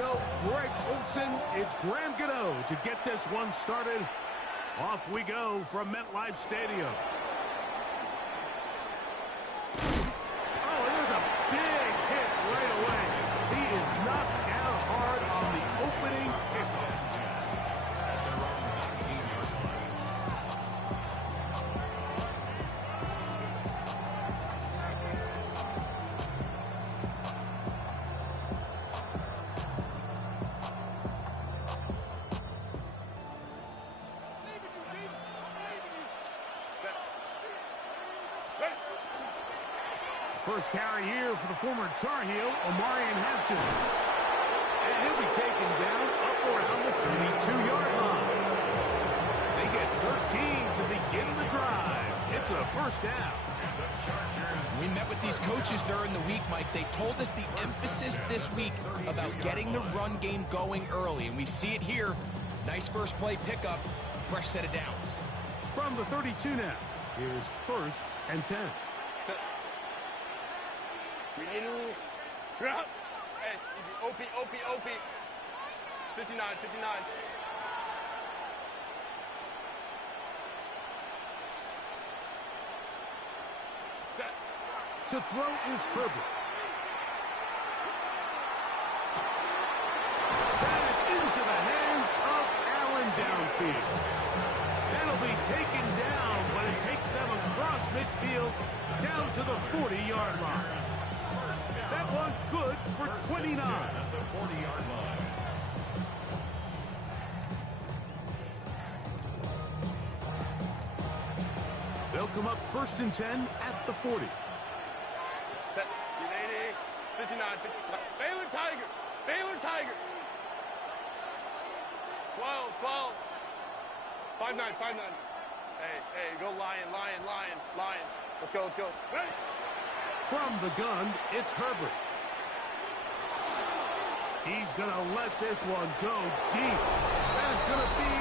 go Greg Olson. It's Graham Gano to get this one started. Off we go from MetLife Stadium. Oh, there's a big hit right away. He is knocked down hard on the opening kickoff. First carry here for the former Tar Heel, Omarion Hampton. And he'll be taken down up around the 32-yard line. They get 13 to begin the drive. It's a first down. We met with these coaches during the week, Mike. They told us the emphasis this week about getting the run game going early, and we see it here. Nice first play pickup, fresh set of downs. From the 32 now, here's first and 10. Hey, easy. OP. 59. Set. To throw is Herbert. That is into the hands of Allen downfield. That'll be taken down, but it takes them across midfield down to the 40-yard line. That one good for 29. At the 40-yard line. They'll come up first and 10 at the 40. Set. 59. Baylor Tiger. 12. 5-9. Hey, go Lion. Let's go. Ready? From the gun, it's Herbert. He's going to let this one go deep. That is going to be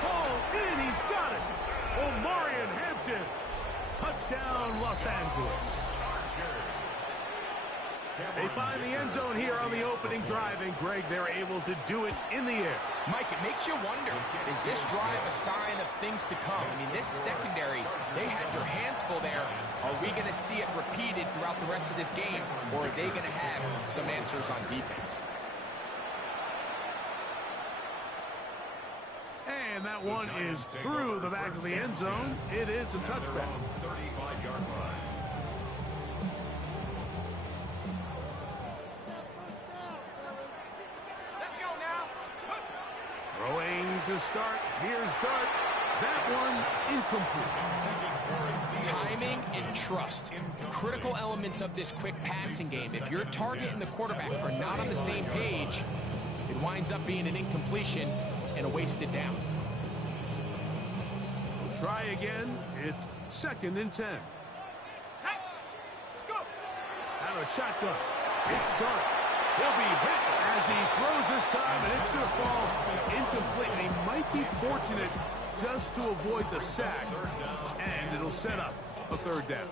hauled in. He's got it. Omarion Hampton. Touchdown, Los Angeles. They find the end zone here on the opening drive, and Greg, they're able to do it in the air. Mike, it makes you wonder, is this drive a sign of things to come? I mean, this secondary, they had your hands full there. Are we going to see it repeated throughout the rest of this game, or are they going to have some answers on defense? And that one is through the back of the end zone. It is a touchback. 35-yard line. Throwing to start. Here's Dart. That one incomplete. Timing and trust. Critical elements of this quick passing game. If your target and the quarterback are not on the same page, it winds up being an incompletion and a wasted down. We'll try again. It's second and 10. Let's go. Out of shotgun. It's Dart. He'll be hit as he throws this time, and it's going to fall incomplete. He might be fortunate just to avoid the sack, and it'll set up a third down.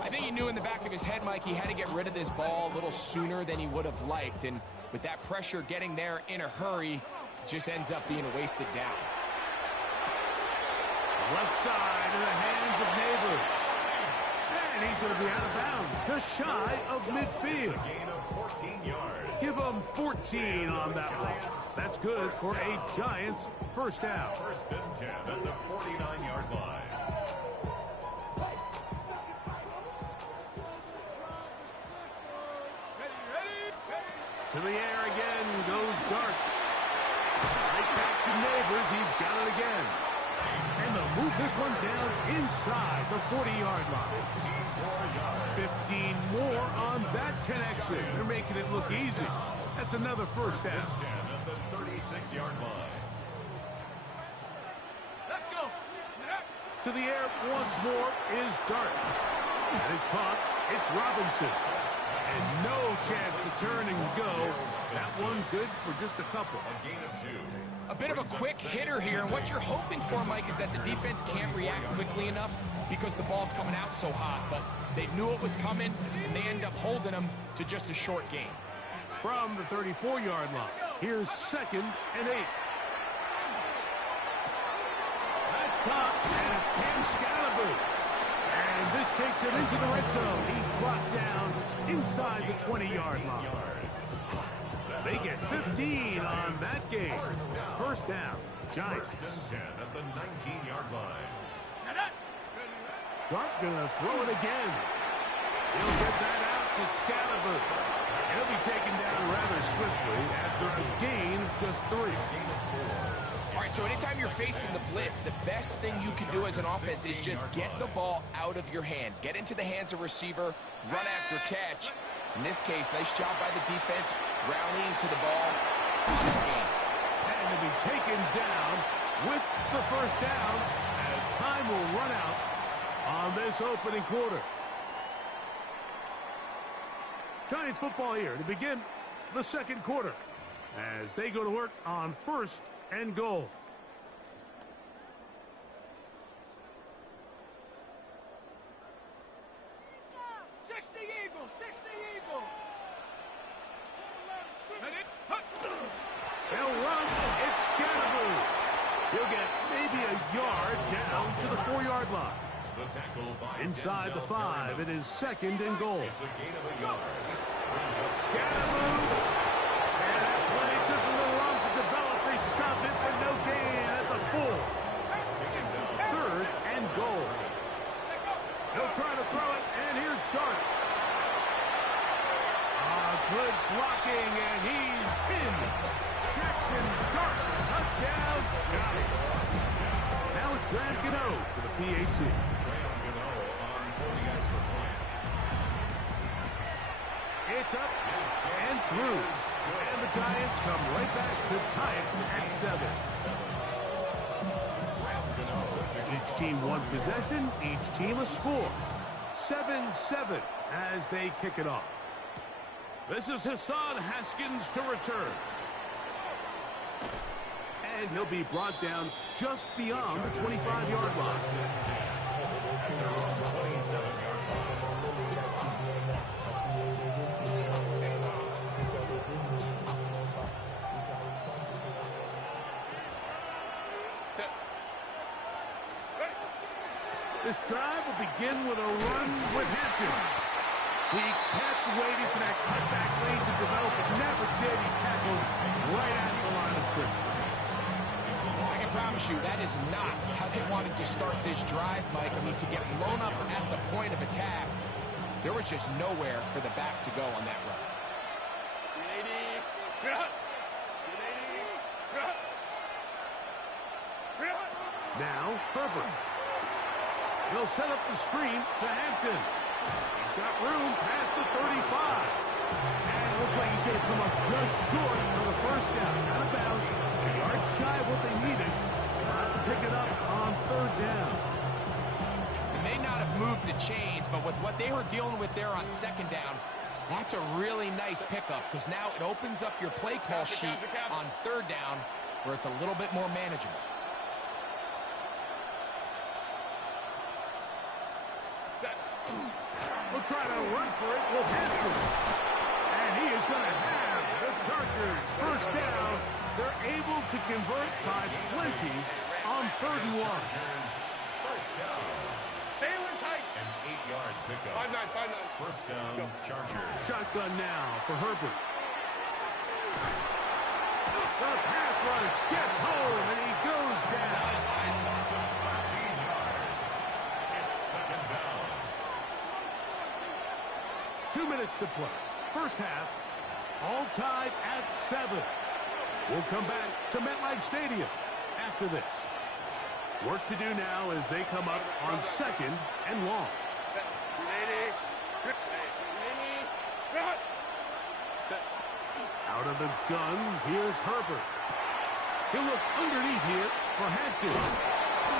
I think he knew in the back of his head, Mike, he had to get rid of this ball a little sooner than he would have liked, and with that pressure getting there in a hurry, it just ends up being a wasted down. Left side in the hands of Neighbors. And he's going to be out of bounds, just shy of midfield. A gain of 14 yards. Give him 14 on that one. That's good for a Giants first down. First and 10 at the 49-yard line. To the air again goes Dart. Right back to Neighbors. He's got it again. And they'll move this one down inside the 40-yard line. 15 more on that connection. They're making it look easy. That's another first down. At the 36-yard line. Let's go. To the air once more is Dart. That is caught. It's Robinson. And no chance to turn and go. That one good for just a couple. A gain of 2. A bit of a quick hitter here, and what you're hoping for, Mike, is that the defense can't react quickly enough because the ball's coming out so hot, but they knew it was coming, and they end up holding them to just a short game. from the 34-yard line. Here's 2nd and 8. That's caught, and it's Cam Scalaboo. And this takes it into the red zone. He's brought down inside the 20-yard line. They get 15 on that game. First down, Giants. At the 19-yard line. Dart gonna throw it again. He'll get that out to Scalaboo. He'll be taken down rather swiftly after a gain of just 3. All right, so anytime you're facing the blitz, the best thing you can do as an offense is just get the ball out of your hand. Get into the hands of receiver, run after catch. In this case, nice job by the defense, rallying to the ball on this game. And to be taken down with the first down as time will run out on this opening quarter. Giants football here to begin the second quarter as they go to work on 1st and goal. They'll run. It's Scalaboo. He'll get maybe a yard down to the 4-yard line. Inside the 5, it is 2nd and goal. It's a gain of a yard. Scalaboo. And that play took a little long to develop. They stopped it for no gain at the 4. 3rd and goal. He'll try to throw it, and here's Dart. Good blocking, and he's in. Jackson Dart, touchdown, Giants. Now it's Graham Gano for the PAT. It's up and through. And the Giants come right back to tie it at 7. Each team one possession, each team a score. 7-7 as they kick it off. This is Hassan Haskins to return. And he'll be brought down just beyond the 25-yard line. This drive will begin with a run with Hampton. He kept waiting for that cutback lane to develop, but never did. He's tackled right at the line of scrimmage. I can promise you that is not how they wanted to start this drive, Mike. I mean, to get blown up at the point of attack, there was just nowhere for the back to go on that run. Now, Herbert. He'll set up the screen to Hampton. He's got room past the 35. And it looks like he's going to come up just short of the first down. Out of bounds. A yard shy of what they needed. They'll have to pick it up on 3rd down. They may not have moved the chains, but with what they were dealing with there on 2nd down, that's a really nice pickup because now it opens up your play call sheet on 3rd down where it's a little bit more manageable. We'll try to run for it with Hampton. And he is going to have the Chargers first down. They're able to convert by plenty on 3rd and 1. First down. An 8-yard pickup. 5-9. First down, Chargers. Shotgun now for Herbert. The pass rush gets home, and he goes down. 13 yards. It's 2nd down. 2 minutes to play. First half, all tied at 7. We'll come back to MetLife Stadium after this. Work to do now as they come up on 2nd and long. Out of the gun, here's Herbert. He'll look underneath here for Hampton.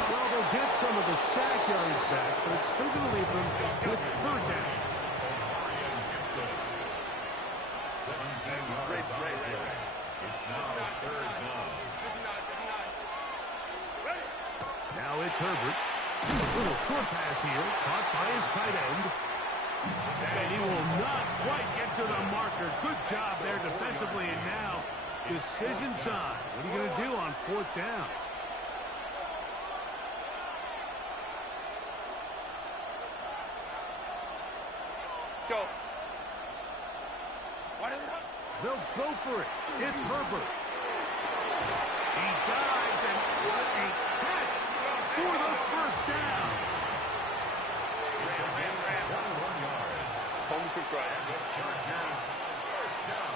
Well, they'll get some of the sack yards back, but it's still going to leave them with 3rd down. 17 yards on the play. It's now 3rd down. Now it's Herbert. A little short pass here, caught by his tight end. And he will not quite get to to the marker. Good job there defensively, and now decision time. What are you going to do on 4th down? Go. They'll go for it. It's Herbert. He dives, and what a catch for the first down. Ran 21 yards. Home to right. And the Chargers first down.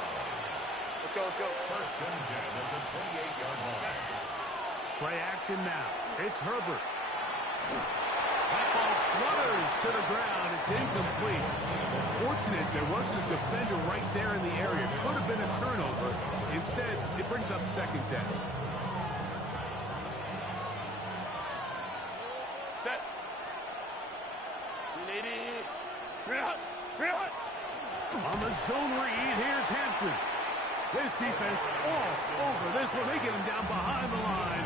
Let's go, let's go. First and 10 at the 28-yard line. Play action now. It's Herbert. That ball flutters to the ground. It's incomplete. Fortunate there wasn't a defender right there in the area. Could have been a turnover. Instead, it brings up 2nd down. Set. 380. Green hot. On the zone read, here's Hampton. This defense all over this one. They get him down behind the line.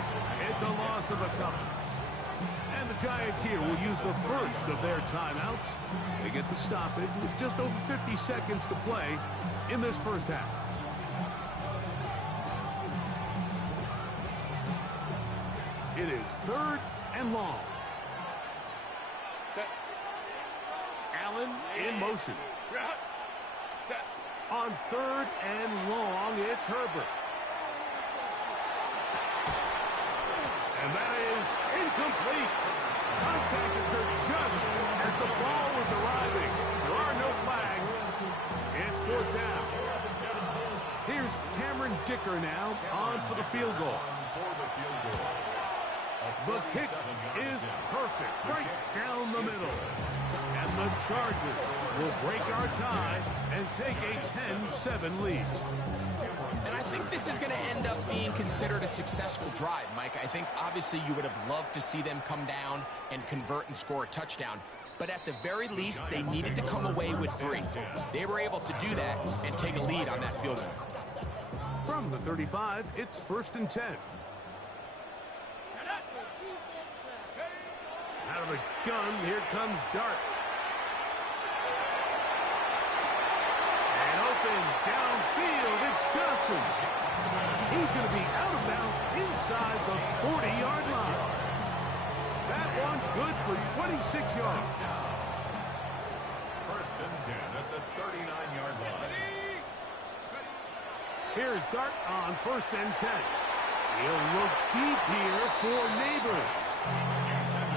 It's a loss of a couple. And the Giants here will use the first of their timeouts. They get the stoppage with just over 50 seconds to play in this first half. It is 3rd and long. Set. Allen in motion. Green hot. Set. On 3rd and long, it's Herbert. And that is incomplete. Contact occurred just as the ball was arriving. There are no flags. It's 4th down. Here's Cameron Dicker now on for the field goal. The kick is perfect, right down the middle. And the Chargers will break our tie and take a 10-7 lead. And I think this is going to end up being considered a successful drive, Mike. I think obviously you would have loved to see them come down and convert and score a touchdown. But at the very least, they needed to come away with 3. They were able to do that and take a lead on that field goal. From the 35, it's 1st and 10. Out of the gun, here comes Dart. And open downfield, it's Johnson. He's going to be out of bounds inside the 40-yard line. That one good for 26 yards. First and 10 at the 39-yard line. Here's Dart on 1st and 10. He'll look deep here for Neighbors.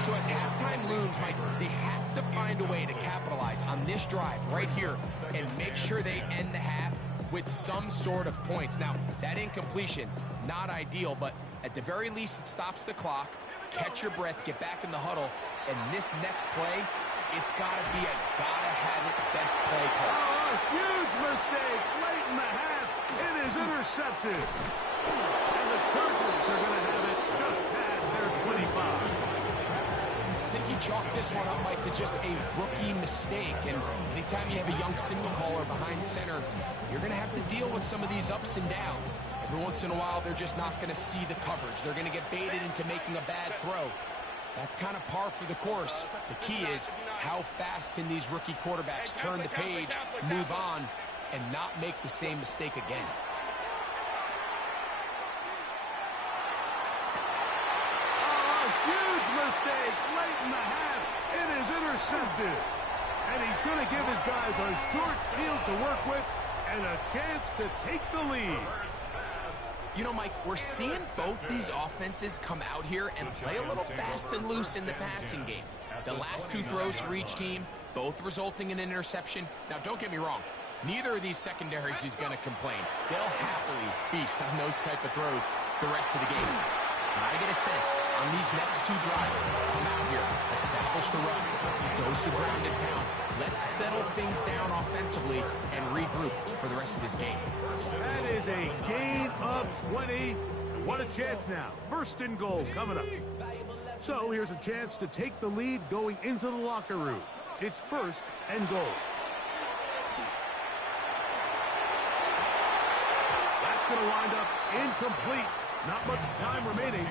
So as halftime looms, Mike, they have to find a way to capitalize on this drive right here and make sure they end the half with some sort of points. Now, that incompletion, not ideal, but at the very least, it stops the clock. Catch your breath, get back in the huddle, and this next play, it's got to be a gotta-have-it best play call. Oh, a huge mistake late in the half. It is intercepted. And the Chargers are going to have it just past their 25. I think you chalk this one up, Mike, to just a rookie mistake. And anytime you have a young signal caller behind center, you're going to have to deal with some of these ups and downs. Every once in a while, they're just not going to see the coverage. They're going to get baited into making a bad throw. That's kind of par for the course. The key is how fast can these rookie quarterbacks turn the page, move on, and not make the same mistake again. Huge mistake late in the half. It is intercepted. And he's going to give his guys a short field to work with and a chance to take the lead. You know, Mike, we're seeing both these offenses come out here and play a little fast and loose in the passing game. The last 2 throws for each team, both resulting in an interception. Now, don't get me wrong. Neither of these secondaries is going to complain. They'll happily feast on those type of throws the rest of the game. And I get a sense on these next 2 drives, come out here, establish the run, go some ground and pound. Let's settle things down offensively and regroup for the rest of this game. That is a gain of 20. What a chance now. 1st and goal coming up. So here's a chance to take the lead going into the locker room. It's 1st and goal. That's going to wind up incomplete. Not much time remaining.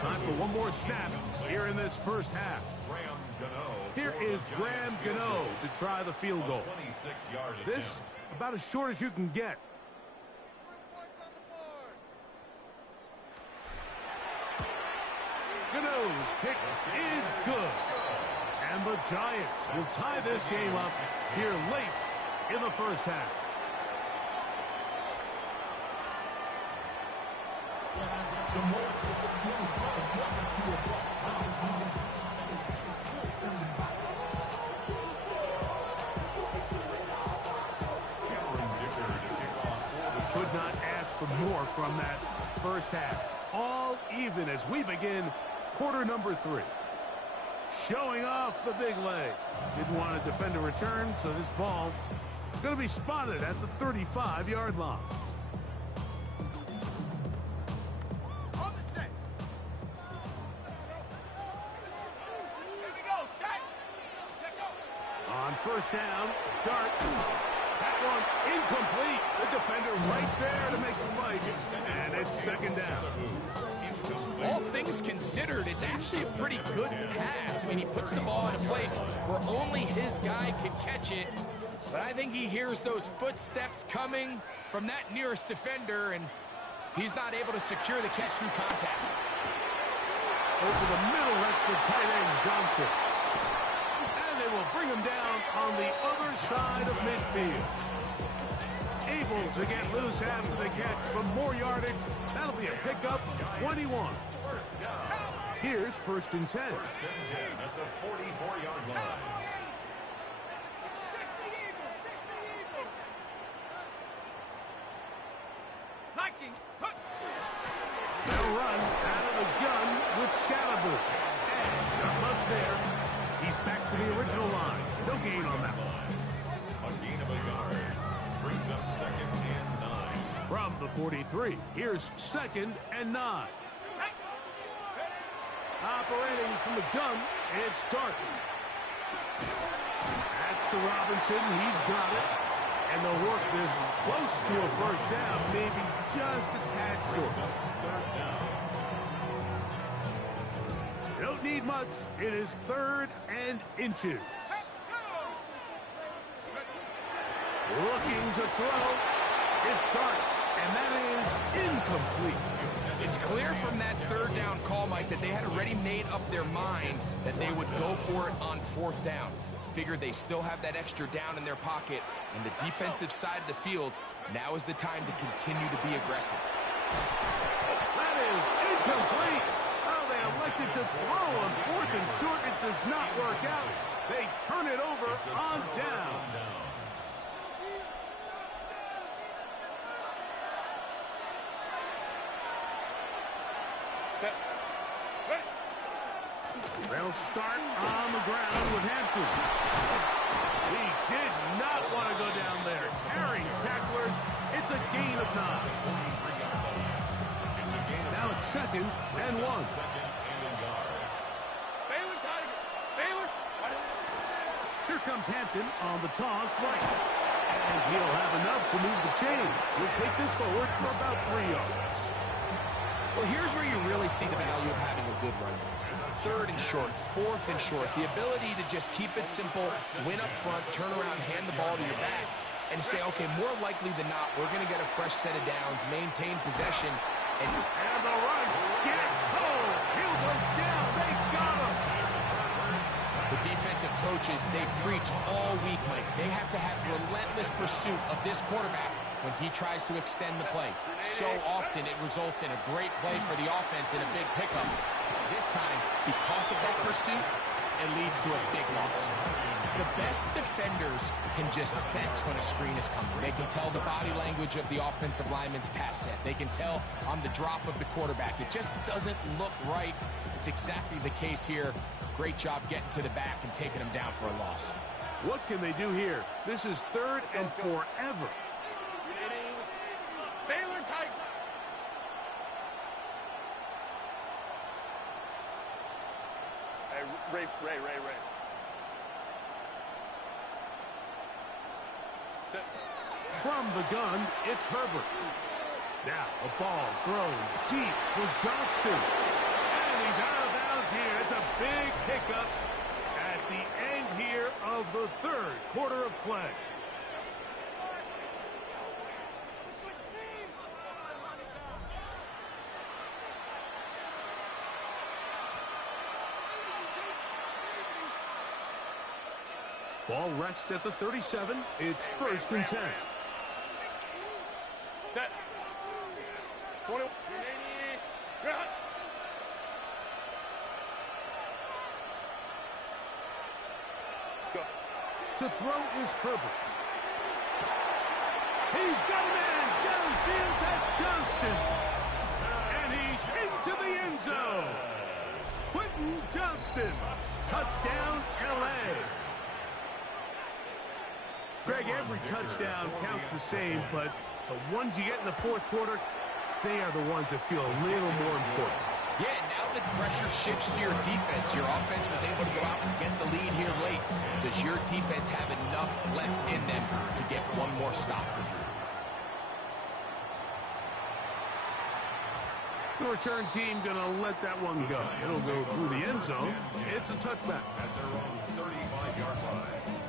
Time for one more snap here in this first half. Here is Graham Gano to try the field goal. 26-yard This about as short as you can get. Gano's kick is good. And the Giants will tie this game up here late in the first half. Could not ask for more from that first half. All even as we begin quarter number 3. Showing off the big leg. Didn't want to defend a return, so this ball is going to be spotted at the 35-yard line. On first down, Dart. That one incomplete. The defender right there to make the play. And it's second down. All things considered, it's actually a pretty good pass. I mean, he puts the ball in a place where only his guy can catch it. But I think he hears those footsteps coming from that nearest defender, and he's not able to secure the catch through contact. Over the middle, that's the tight end, Johnson. And they will bring him down on the other side of midfield. Able to get loose after the catch for more yardage. That'll be a pickup, 21. Here's first and 10. First and 10 at the 44-yard line. They'll run out of the gun with Scalaboo. And not much there. He's back to the original line. No gain on that one. A gain of a yard brings up second and 9. From the 43, here's second and 9. Operating from the gun, it's Dart. That's to Robinson. He's got it. And they'll work this close to a first down, maybe just a tad short. They don't need much. It is third and inches. Looking to throw. It's Dart. And that is incomplete. It's clear from that third down call, Mike, that they had already made up their mind that they would go for it on fourth down. Figured they still have that extra down in their pocket, and the defensive side of the field, now is the time to continue to be aggressive. That is incomplete. Oh, they elected to throw on fourth and short. It does not work out. They turn it over on down. They'll start on the ground with Hampton. He did not want to go down there. Carrying tacklers. It's a gain of 9. Now it's second and 1. Here comes Hampton on the toss right. And he'll have enough to move the chains. He'll take this forward for about 3 yards. Well, here's where you really see the value of having a good run game. Third and short, fourth and short. The ability to just keep it simple, win up front, turn around, hand the ball to your back, and say, okay, more likely than not, we're going to get a fresh set of downs, maintain possession. And the rush gets home. He'll go down. They got him. The defensive coaches, they preach all week, Mike. They have to have relentless pursuit of this quarterback when he tries to extend the play. So often it results in a great play for the offense and a big pickup. This time, because of that pursuit, it leads to a big loss. The best defenders can just sense when a screen is coming. They can tell the body language of the offensive lineman's pass set. They can tell on the drop of the quarterback. It just doesn't look right. It's exactly the case here. Great job getting to the back and taking him down for a loss. What can they do here? This is third and forever. Baylor Tigers. Hey, Ray. From the gun, it's Herbert. Now a ball thrown deep for Johnston. And he's out of bounds here. It's a big pickup. And of the third quarter of play. Ball rests at the 37. It's 1st and 10. Set. 20. Go. To throw is Herbert. He's got a man downfield. That's Johnston. And he's into the end zone. Quentin Johnston. Touchdown, L.A. Greg, every touchdown counts the same, but the ones you get in the fourth quarter, they are the ones that feel a little more important. Yeah, now the pressure shifts to your defense. Your offense was able to go out and get the lead here late. Does your defense have enough left in them to get one more stop? The return team going to let that one go. It'll go through the end zone. It's a touchback. At their own 35-yard line.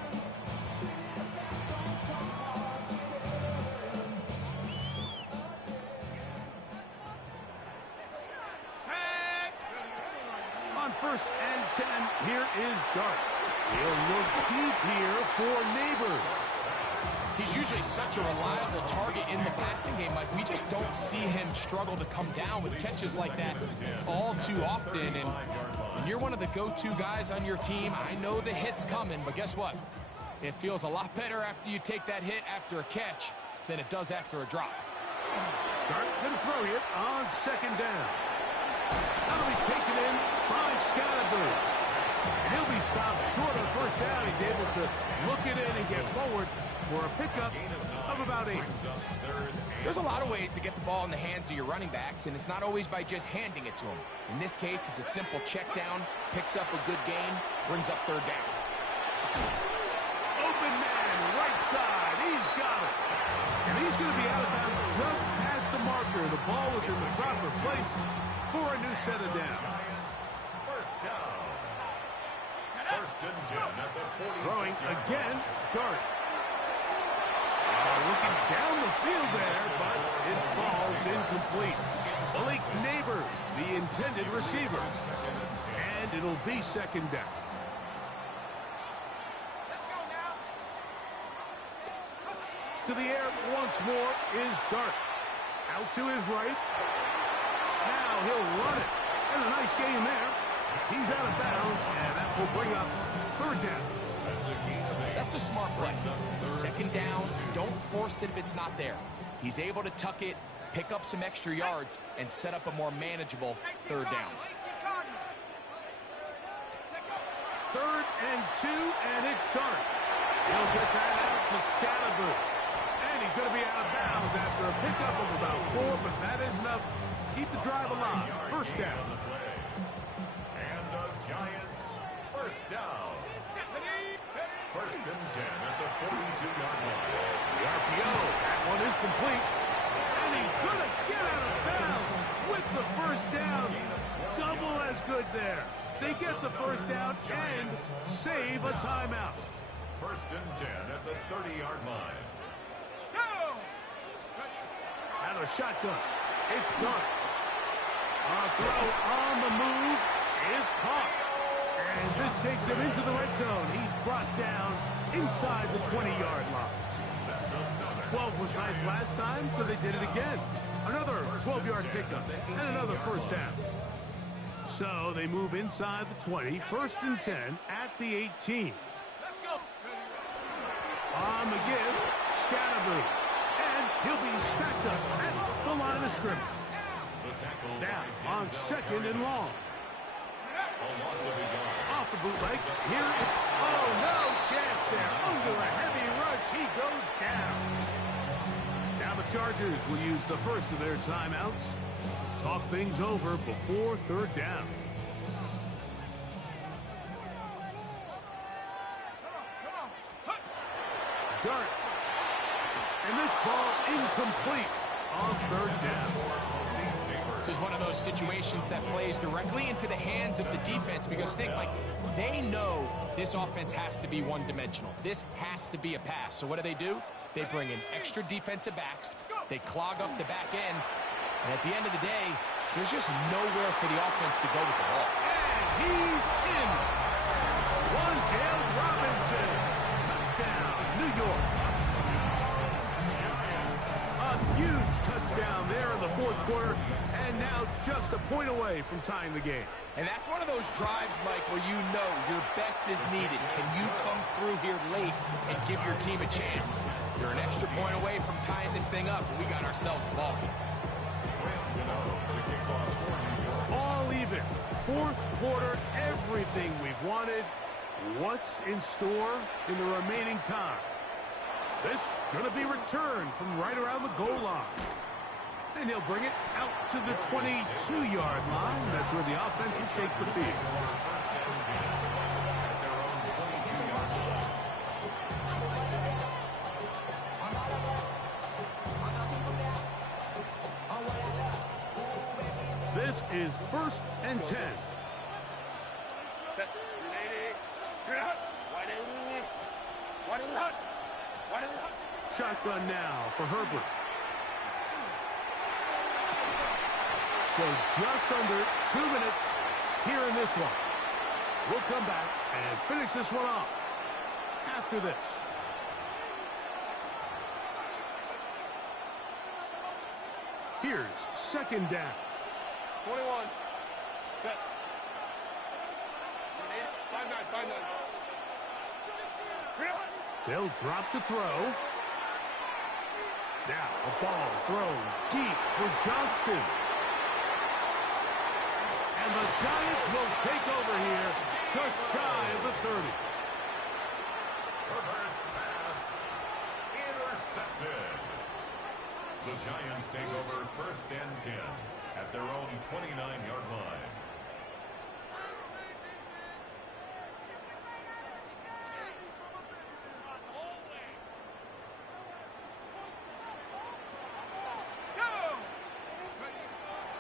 On 1st and 10, here is Dart. He'll look deep here for Neighbors. He's usually such a reliable target in the passing game, Mike. We just don't see him struggle to come down with catches like that all too often. And when you're one of the go-to guys on your team, I know the hit's coming, but guess what? It feels a lot better after you take that hit after a catch than it does after a drop. Dart going to throw it on 2nd down. That'll be taken in by Scatterbird. And he'll be stopped short of 1st down. He's able to look it in and get forward for a pickup of about 8. There's a lot of ways to get the ball in the hands of your running backs, and it's not always by just handing it to them. In this case, it's a simple check down, picks up a good gain, brings up 3rd down. Open man, right side. He's got it. And he's going to be out of bounds just past the marker. The ball was in the proper place for a new set of downs. 1st down. 1st and 10 at the 46. Throwing again, Dart. Looking down the field there, but it falls incomplete. Malik Neighbors, the intended receiver. And it'll be 2nd down. To the air once more is Dart. Out to his right. Now he'll run it. And a nice game there. He's out of bounds, and that will bring up 3rd down. That's a smart play. 2nd down, don't force it if it's not there. He's able to tuck it, pick up some extra yards, and set up a more manageable 3rd down. 3rd and 2, and it's Dart. He'll get that out to Scatterboo. And he's going to be out of bounds after a pickup of about 4, but that is enough to keep the drive alive. 1st down. And the Giants, 1st down. 1st and 10 at the 42-yard line. The RPO, that one is complete. And he's going to get out of bounds with the 1st down. Double as good there. They get the 1st down and save a timeout. 1st and 10 at the 30-yard line. Out of shotgun. It's Dart. A throw on the move is caught. And this takes him into the red zone. He's brought down inside the 20-yard line. 12 was nice last time, so they did it again. Another 12-yard pickup and another 1st down. So they move inside the 20, 1st and 10 at the 18. On the give, Scatterboo. And he'll be stacked up at the line of scrimmage. Now on 2nd and long. Off the bootleg. Here it is. Oh, no chance there. Under a heavy rush, he goes down. Now the Chargers will use the first of their timeouts. Talk things over before 3rd down. Dart. And this ball incomplete on 3rd down. This is one of those situations that plays directly into the hands of the defense because think, like, they know this offense has to be one-dimensional. This has to be a pass. So what do? They bring in extra defensive backs. They clog up the back end. And at the end of the day, there's just nowhere for the offense to go with the ball. And he's in. Wandale Robinson. Touchdown, New York. A huge touchdown there in the fourth quarter, and now just a point away from tying the game. And that's one of those drives, Mike, where you know your best is needed. Can you come through here late and give your team a chance? You're an extra point away from tying this thing up, and we got ourselves a ball game. All even. Fourth quarter, everything we've wanted. What's in store in the remaining time? This going to be returned from right around the goal line. And he'll bring it out to the 22-yard line. That's where the offense will take the field. This is 1st and 10. Shotgun now for Herbert. So just under 2 minutes here in this one. We'll come back and finish this one off after this. Here's 2nd down. 21. Set. 5-9. They'll drop to throw. Now a ball thrown deep for Johnston. And the Giants will take over here just shy of the 30. Herbert's pass intercepted. The Giants take over 1st and 10 at their own 29-yard line.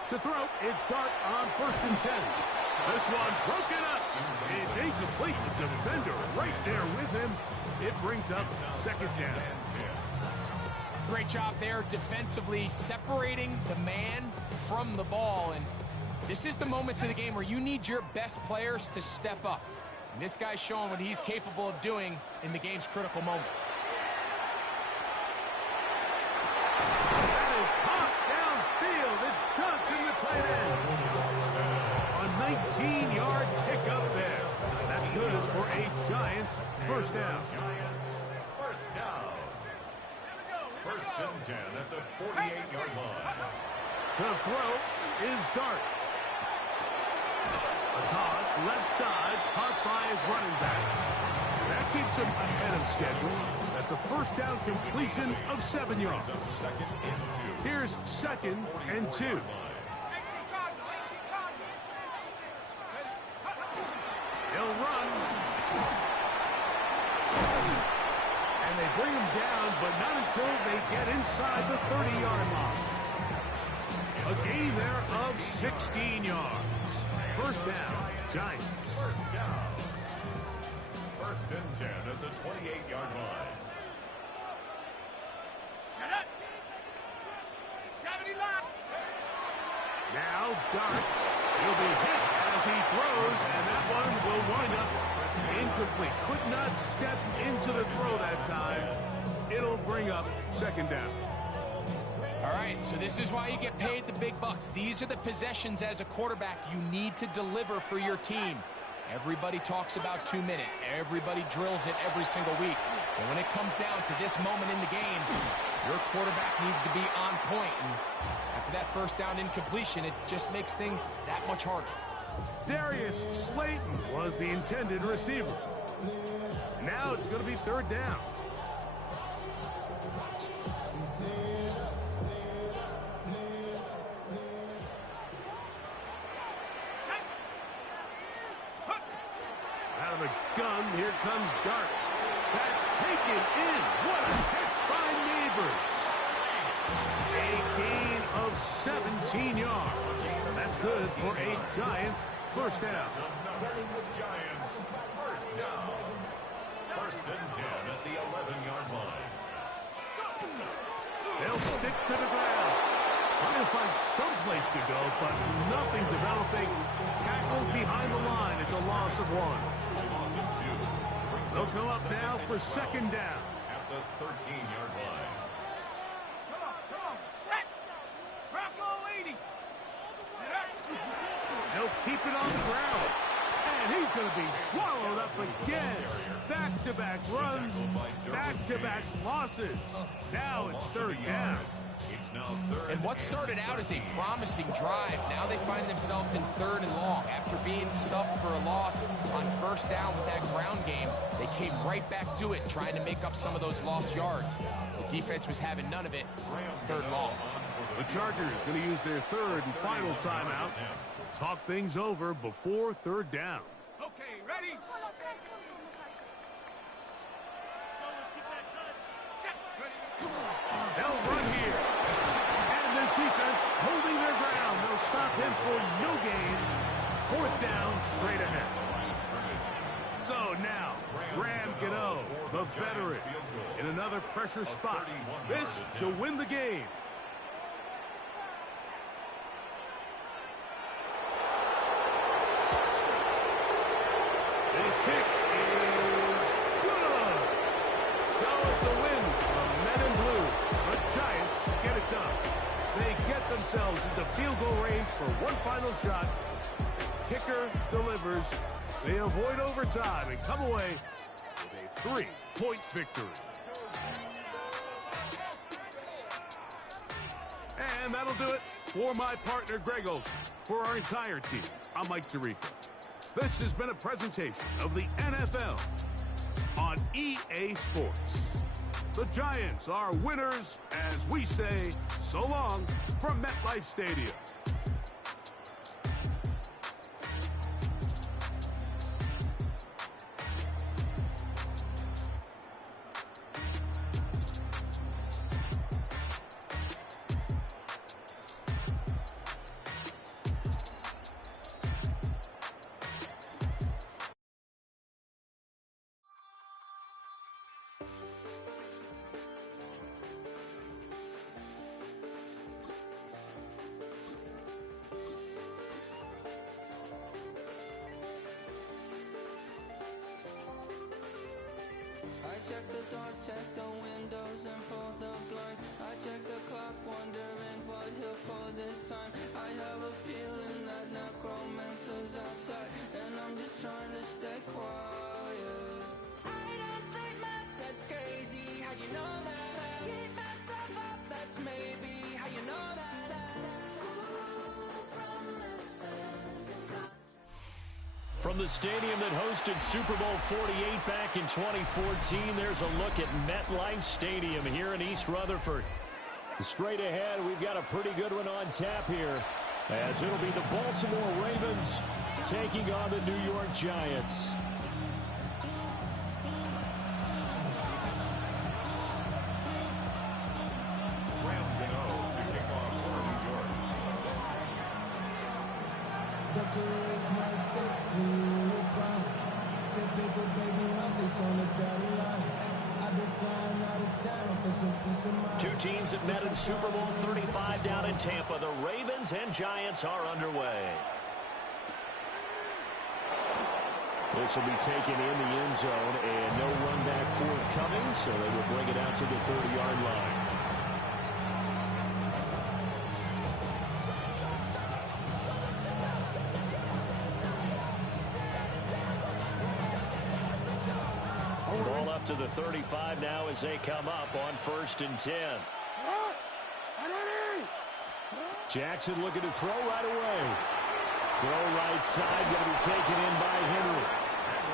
To throw, it's Dart on 1st and 10. This one broken up. It's incomplete. The defender right there with him. It brings up 2nd down. Great job there defensively, separating the man from the ball. And this is the moments of the game where you need your best players to step up. And this guy's showing what he's capable of doing in the game's critical moment. That is hot downfield. It's Johnson, the tight end. A 19-yard pickup there. That's good for a Giants 1st down. Giants, 1st down. 1st and 10 at the 48-yard line. The throw is Dart. A toss left side, caught by his running back. That keeps him ahead of schedule. That's a 1st down completion of 7 yards. 2nd and 2. Here's 2nd and 2. He'll run. And they bring him down, but not until they get inside the 30-yard line. A gain there of 16 yards. 1st down, Giants. 1st down. 1st and 10 at the 28-yard line. Now Dart. He'll be hit as he throws, and that one will wind up incomplete. Could not step into the throw that time. It'll bring up 2nd down. All right, so this is why you get paid the big bucks. These are the possessions as a quarterback you need to deliver for your team. Everybody talks about 2 minutes. Everybody drills it every single week. But when it comes down to this moment in the game, your quarterback needs to be on point. And after that 1st down incompletion, it just makes things that much harder. Darius Slayton was the intended receiver. Now it's going to be 3rd down. Out of the gun, here comes Dart. That's taken in. What a catch by Neighbors. A gain of 17 yards. for a Giants first down. The Giants first down. First and 10 at the 11-yard line. They'll stick to the ground. Trying to find some place to go, but nothing developing. Tackled behind the line. It's a loss of 1. Loss of 2. They'll come up now for second down. At the 13-yard line. Come on, set. Bronco 80. They'll keep it on the ground. And he's going to be swallowed up again. Back-to-back runs, back-to-back losses. Now it's third down. It's now third. And what started out as a promising drive, now they find themselves in third and long. After being stuffed for a loss on first down with that ground game, they came right back to it, trying to make up some of those lost yards. The defense was having none of it. Third long. The Chargers going to use their third and final timeout to talk things over before third down. Okay, ready? They'll run here. And this defense holding their ground. They'll stop him for no gain. Fourth down, straight ahead. So now, Graham Gano, the veteran, in another pressure spot. This to win the game. His kick is good. So it's a win for the Men in Blue. The Giants get it done. They get themselves into field goal range for one final shot. Kicker delivers. They avoid overtime and come away with a 3-point victory. And that'll do it for my partner, Greg Olson. For our entire team, I'm Mike Tirico. This has been a presentation of the NFL on EA Sports. The Giants are winners as we say so long from MetLife Stadium. Check the doors, check the windows, and pull the blinds. I check the clock, wondering what he'll pull this time. I have a feeling that necromancer's outside, and I'm just trying to stay quiet. I don't statements, that's crazy. How'd you know that? I keep myself up, that's maybe how you know that. From the stadium that hosted Super Bowl 48 back in 2014, there's a look at MetLife Stadium here in East Rutherford. Straight ahead, we've got a pretty good one on tap here, as it'll be the Baltimore Ravens taking on the New York Giants. Two teams that met in Super Bowl 35 down in Tampa. The Ravens and Giants are underway. This will be taken in the end zone, and no run back forthcoming, so they will bring it out to the 30-yard line. Ball up to the 35 now as they come up on 1st and 10. Jackson looking to throw right away. Throw right side, going to be taken in by Henry.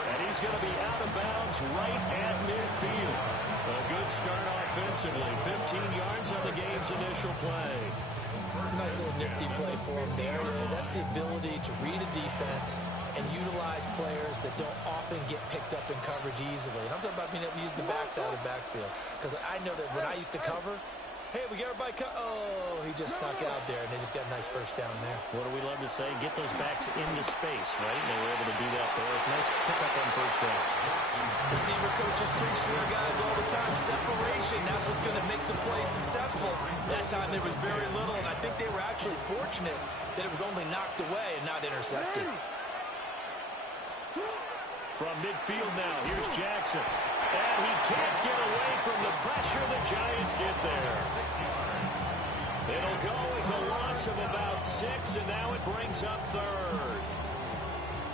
And he's going to be out of bounds right at midfield. A good start offensively. 15 yards on the game's initial play. Nice little nifty play for him there. That's the ability to read a defense and utilize players that don't often get picked up in coverage easily. And I'm talking about being able to use the backside of the backfield. Because I know that when I used to cover, Hey, we get everybody cut. Oh, he just snuck out there, and they just got a nice first down there. What do we love to say? Get those backs into space, right? And they were able to do that there. Nice pickup on first down. Receiver coaches preach to their guys all the time. Separation, that's what's going to make the play successful. That time there was very little, and I think they were actually fortunate that it was only knocked away and not intercepted. From midfield now, here's Jackson. And he can't get away from the pressure. The Giants get there. It'll go as a loss of about 6, and now it brings up third.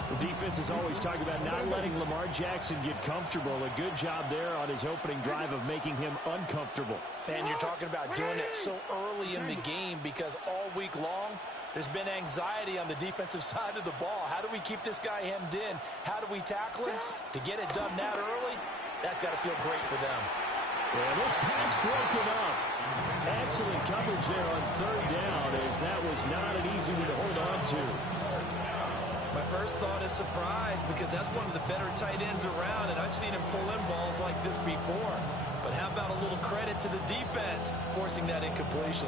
The defense is always talking about not letting Lamar Jackson get comfortable. A good job there on his opening drive of making him uncomfortable. And you're talking about doing it so early in the game because all week long, there's been anxiety on the defensive side of the ball. How do we keep this guy hemmed in? How do we tackle him? To get it done that early, that's got to feel great for them. Yeah, this pass broken up. Excellent coverage there on third down, as that was not an easy one to hold on to. My first thought is surprise because that's one of the better tight ends around, and I've seen him pull in balls like this before. But how about a little credit to the defense forcing that incompletion?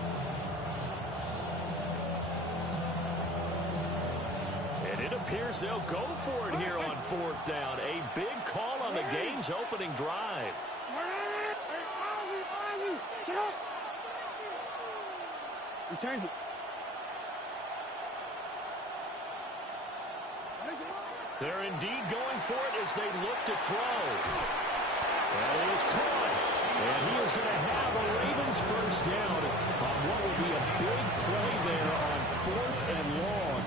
And it appears they'll go for it here on fourth down. A big call on the game's opening drive. Return it. They're indeed going for it as they look to throw. And he is caught. And he is going to have a Ravens first down on what will be a big play there on fourth and long.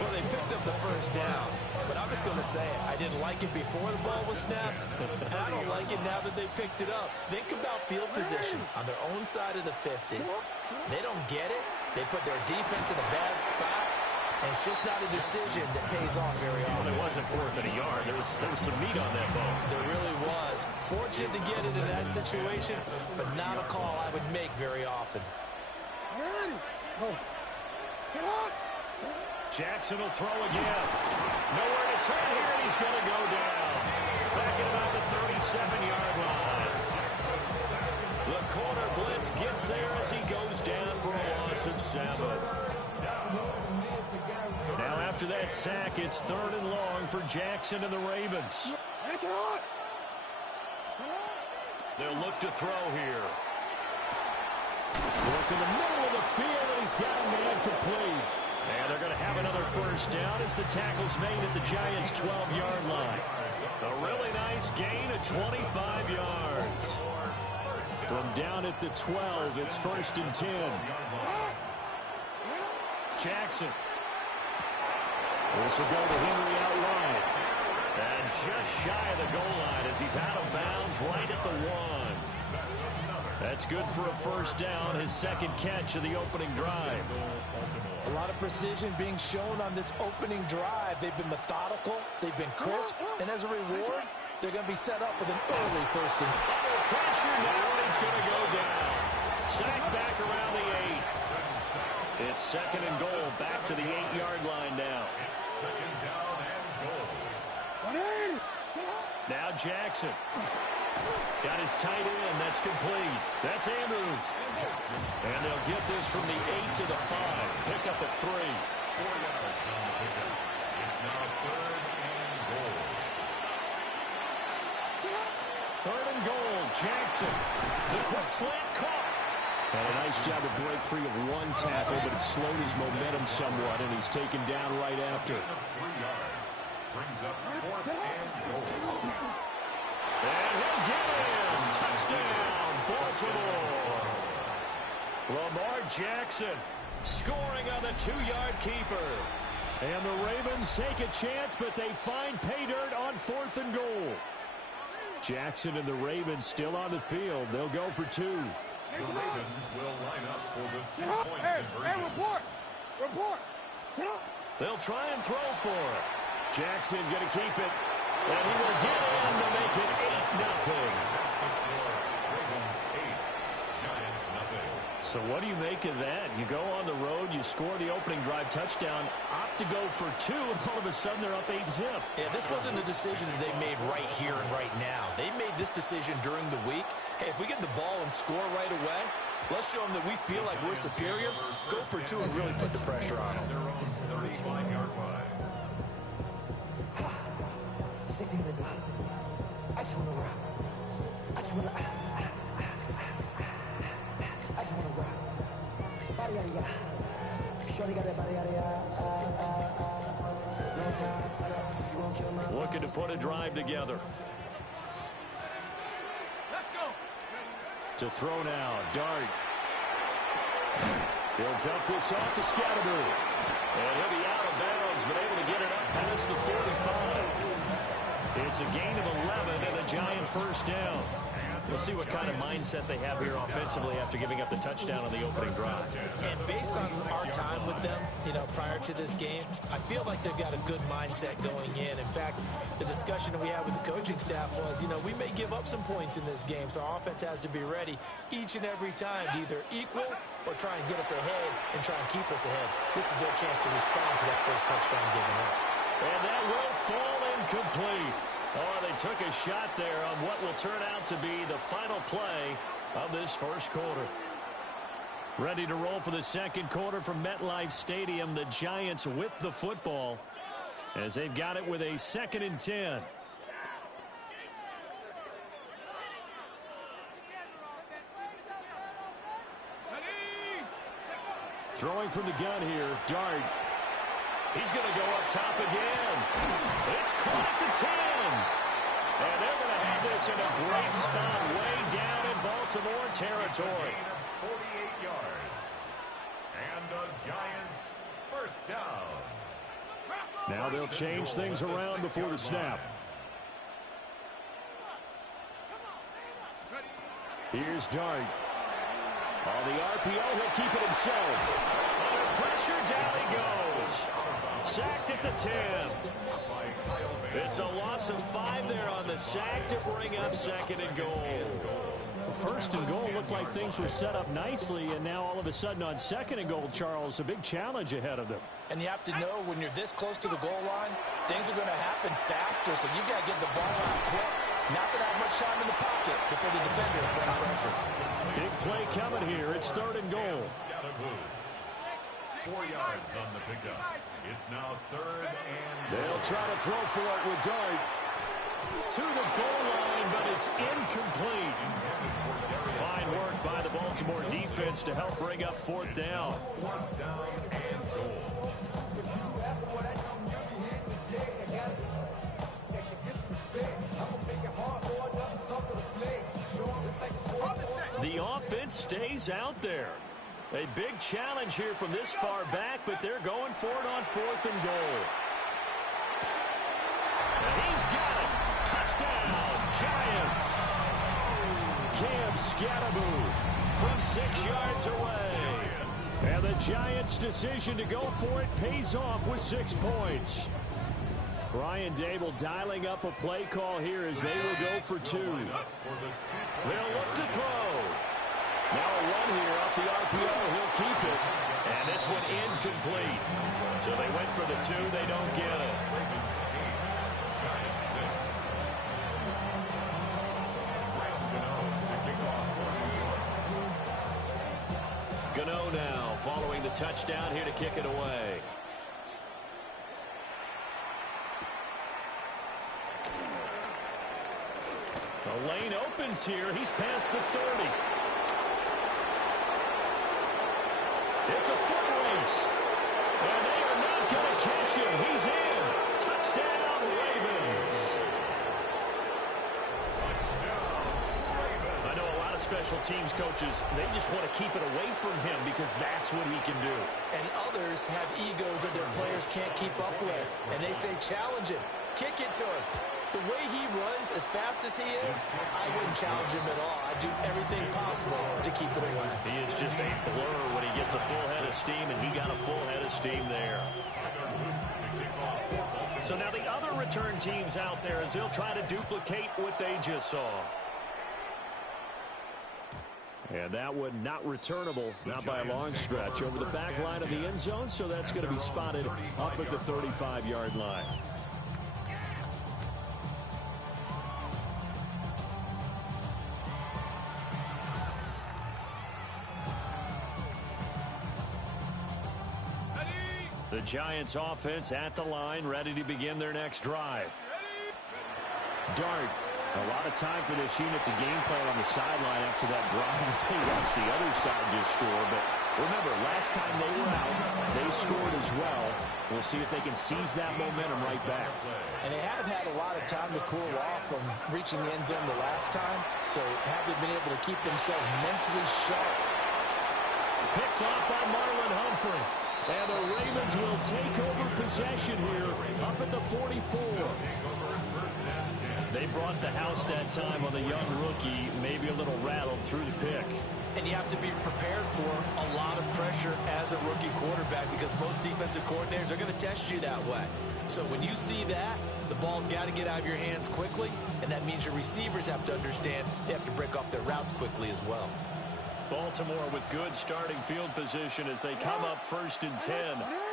Well, they picked up the first down. But I'm just going to say it. I didn't like it before the ball was snapped, and I don't like it now that they picked it up. Think about field position on their own side of the 50. They don't get it. They put their defense in a bad spot, and it's just not a decision that pays off very often. Well, it wasn't fourth and a yard. There was some meat on that ball. There really was. Fortunate to get it in that situation, but not a call I would make very often. Jackson will throw again. Nowhere to turn here, and he's going to go down. Back at about the 37-yard line. The corner blitz gets there as he goes down for a loss of 7. Now after that sack, it's third and long for Jackson and the Ravens. They'll look to throw here. Work in the middle of the field, and he's got a man complete. And they're going to have another first down as the tackle's made at the Giants' 12-yard line. A really nice gain of 25 yards. From down at the 12, it's first and 10. Jackson. This will go to Henry out wide. And just shy of the goal line as he's out of bounds right at the 1. That's good for a first down, his second catch of the opening drive. A lot of precision being shown on this opening drive. They've been methodical, they've been crisp, and as a reward, they're going to be set up with an early first and under pressure now, and he's going to go down. Sack back around the 8. It's second and goal, back to the 8-yard line now. Second down and goal. Now Jackson. Got his tight end. That's complete. That's Andrews. And they'll get this from the 8 to the 5. Pick up at 3. 4 yards on the pickup. It's now third and goal. Third and goal. Jackson. The quick slant caught. And a nice job to break free of one tackle, but it slowed his momentum somewhat, and he's taken down right after. 3 yards. Brings up fourth and goal. And he'll get him. Touchdown, Baltimore. Lamar Jackson scoring on the 2-yard keeper. And the Ravens take a chance, but they find pay dirt on fourth and goal. Jackson and the Ravens still on the field. They'll go for 2. The Ravens will line up for the 2-point conversion. Report. They'll try and throw for it. Jackson going to keep it. And he will get in to make it 8-0. That's the score. Ravens 8, Giants nothing. So what do you make of that? You go on the road, you score the opening drive touchdown, opt to go for 2, and all of a sudden they're up 8-0. Yeah, this wasn't a decision that they made right here and right now. They made this decision during the week. Hey, if we get the ball and score right away, Let's show them that we feel like we're superior. Go for two and really put the pressure on them. Their own 35-yard line. I just want to rock. I just want to rock. Body yada yada. Shorty got that body yada yada. Long time set up. You won't kill my Looking to put a drive together. Let's go. To throw now, Dart. He'll dump this off to Scatterby. And he'll be out of bounds, but able to get it up past the 45. It's a gain of 11 and a Giant first down. We'll see what kind of mindset they have here offensively after giving up the touchdown on the opening drive. And based on our time with them, prior to this game, I feel like they've got a good mindset going in. In fact, the discussion that we had with the coaching staff was, we may give up some points in this game, so our offense has to be ready each and every time to either equal or try and get us ahead and try and keep us ahead. This is their chance to respond to that first touchdown given up. And that will fall incomplete. Oh, they took a shot there on what will turn out to be the final play of this first quarter. Ready to roll for the second quarter from MetLife Stadium. The Giants with the football as they've got it with a 2nd and 10. Throwing from the gun here, Dart. He's going to go up top again. It's caught at the 10. And they're going to have this in a great spot way down in Baltimore territory. 48 yards. And the Giants first down. Now they'll change things around before the snap. Here's Dart. On the RPO, he'll keep it himself. Under pressure, down he goes. Sacked at the 10. It's a loss of 5 there on the sack to bring up 2nd and goal. First and goal looked like things were set up nicely, and now all of a sudden on 2nd and goal, Charles, a big challenge ahead of them. And you have to know when you're this close to the goal line, things are going to happen faster, so you've got to get the ball out quick. Not going to have much time in the pocket before the defenders bring pressure. Big play coming here. It's 3rd and goal. 4 yards on the pickup. It's now 3rd and They'll try to throw for it with Dart. To the goal line, but it's incomplete. Fine work by the Baltimore defense to help bring up 4th down. 4th down and goal. The offense stays out there. A big challenge here from this far back, but they're going for it on 4th and goal. And he's got it. Touchdown, Giants. Cam Scatterby from 6 yards away. And the Giants' decision to go for it pays off with 6 points. Brian Dable dialing up a play call here as they will go for 2. They'll look to throw. Now a run here off the RPO. He'll keep it. And this one incomplete. So they went for the 2. They don't get it. Gano now following the touchdown here to kick it away. The lane opens here. He's past the 30. It's a foot race. And they are not going to catch him. He's in. Touchdown, Ravens. I know a lot of special teams coaches, they just want to keep it away from him because that's what he can do. And others have egos that their players can't keep up with. And they say, challenge him. Kick it to him. The way he runs as fast as he is, I wouldn't challenge him at all. I'd do everything possible to keep it away. He is just a blur when he gets a full head of steam, and he got a full head of steam there. So now the other return teams out there as they'll try to duplicate what they just saw. And that one not returnable, not by a long stretch, over the back line of the end zone, so that's going to be spotted up at the 35-yard line. The Giants offense at the line, ready to begin their next drive. Dart. A lot of time for this unit to game plan on the sideline after that drive. They watched the other side just score. But remember, last time they were out, they scored as well. We'll see if they can seize that momentum right back. And they have had a lot of time to cool off from reaching the end zone the last time. So haven't been able to keep themselves mentally sharp. Picked off by Marlon Humphrey. And the Ravens will take over possession here up at the 44. They brought the house that time on the young rookie, maybe a little rattled through the pick. And you have to be prepared for a lot of pressure as a rookie quarterback because most defensive coordinators are going to test you that way. So when you see that, the ball's got to get out of your hands quickly, and that means your receivers have to understand they have to break off their routes quickly as well. Baltimore with good starting field position as they come up 1st and 10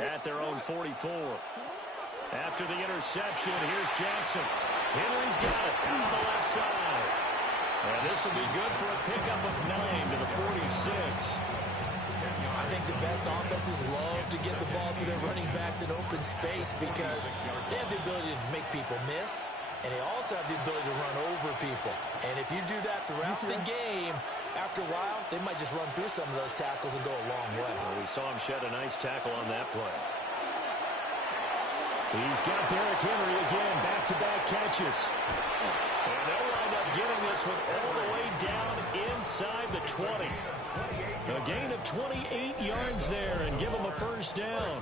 at their own 44. After the interception, here's Jackson. Henry's got it out on the left side. And this will be good for a pickup of 9 to the 46. I think the best offenses love to get the ball to their running backs in open space because they have the ability to make people miss, and they also have the ability to run over people. And if you do that throughout the game, after a while, they might just run through some of those tackles and go a long way. Well, we saw him shed a nice tackle on that play. He's got Derrick Henry again, back-to-back catches. And they'll wind up getting this one all the way down inside the 20. A gain of 28 yards there and give them a first down.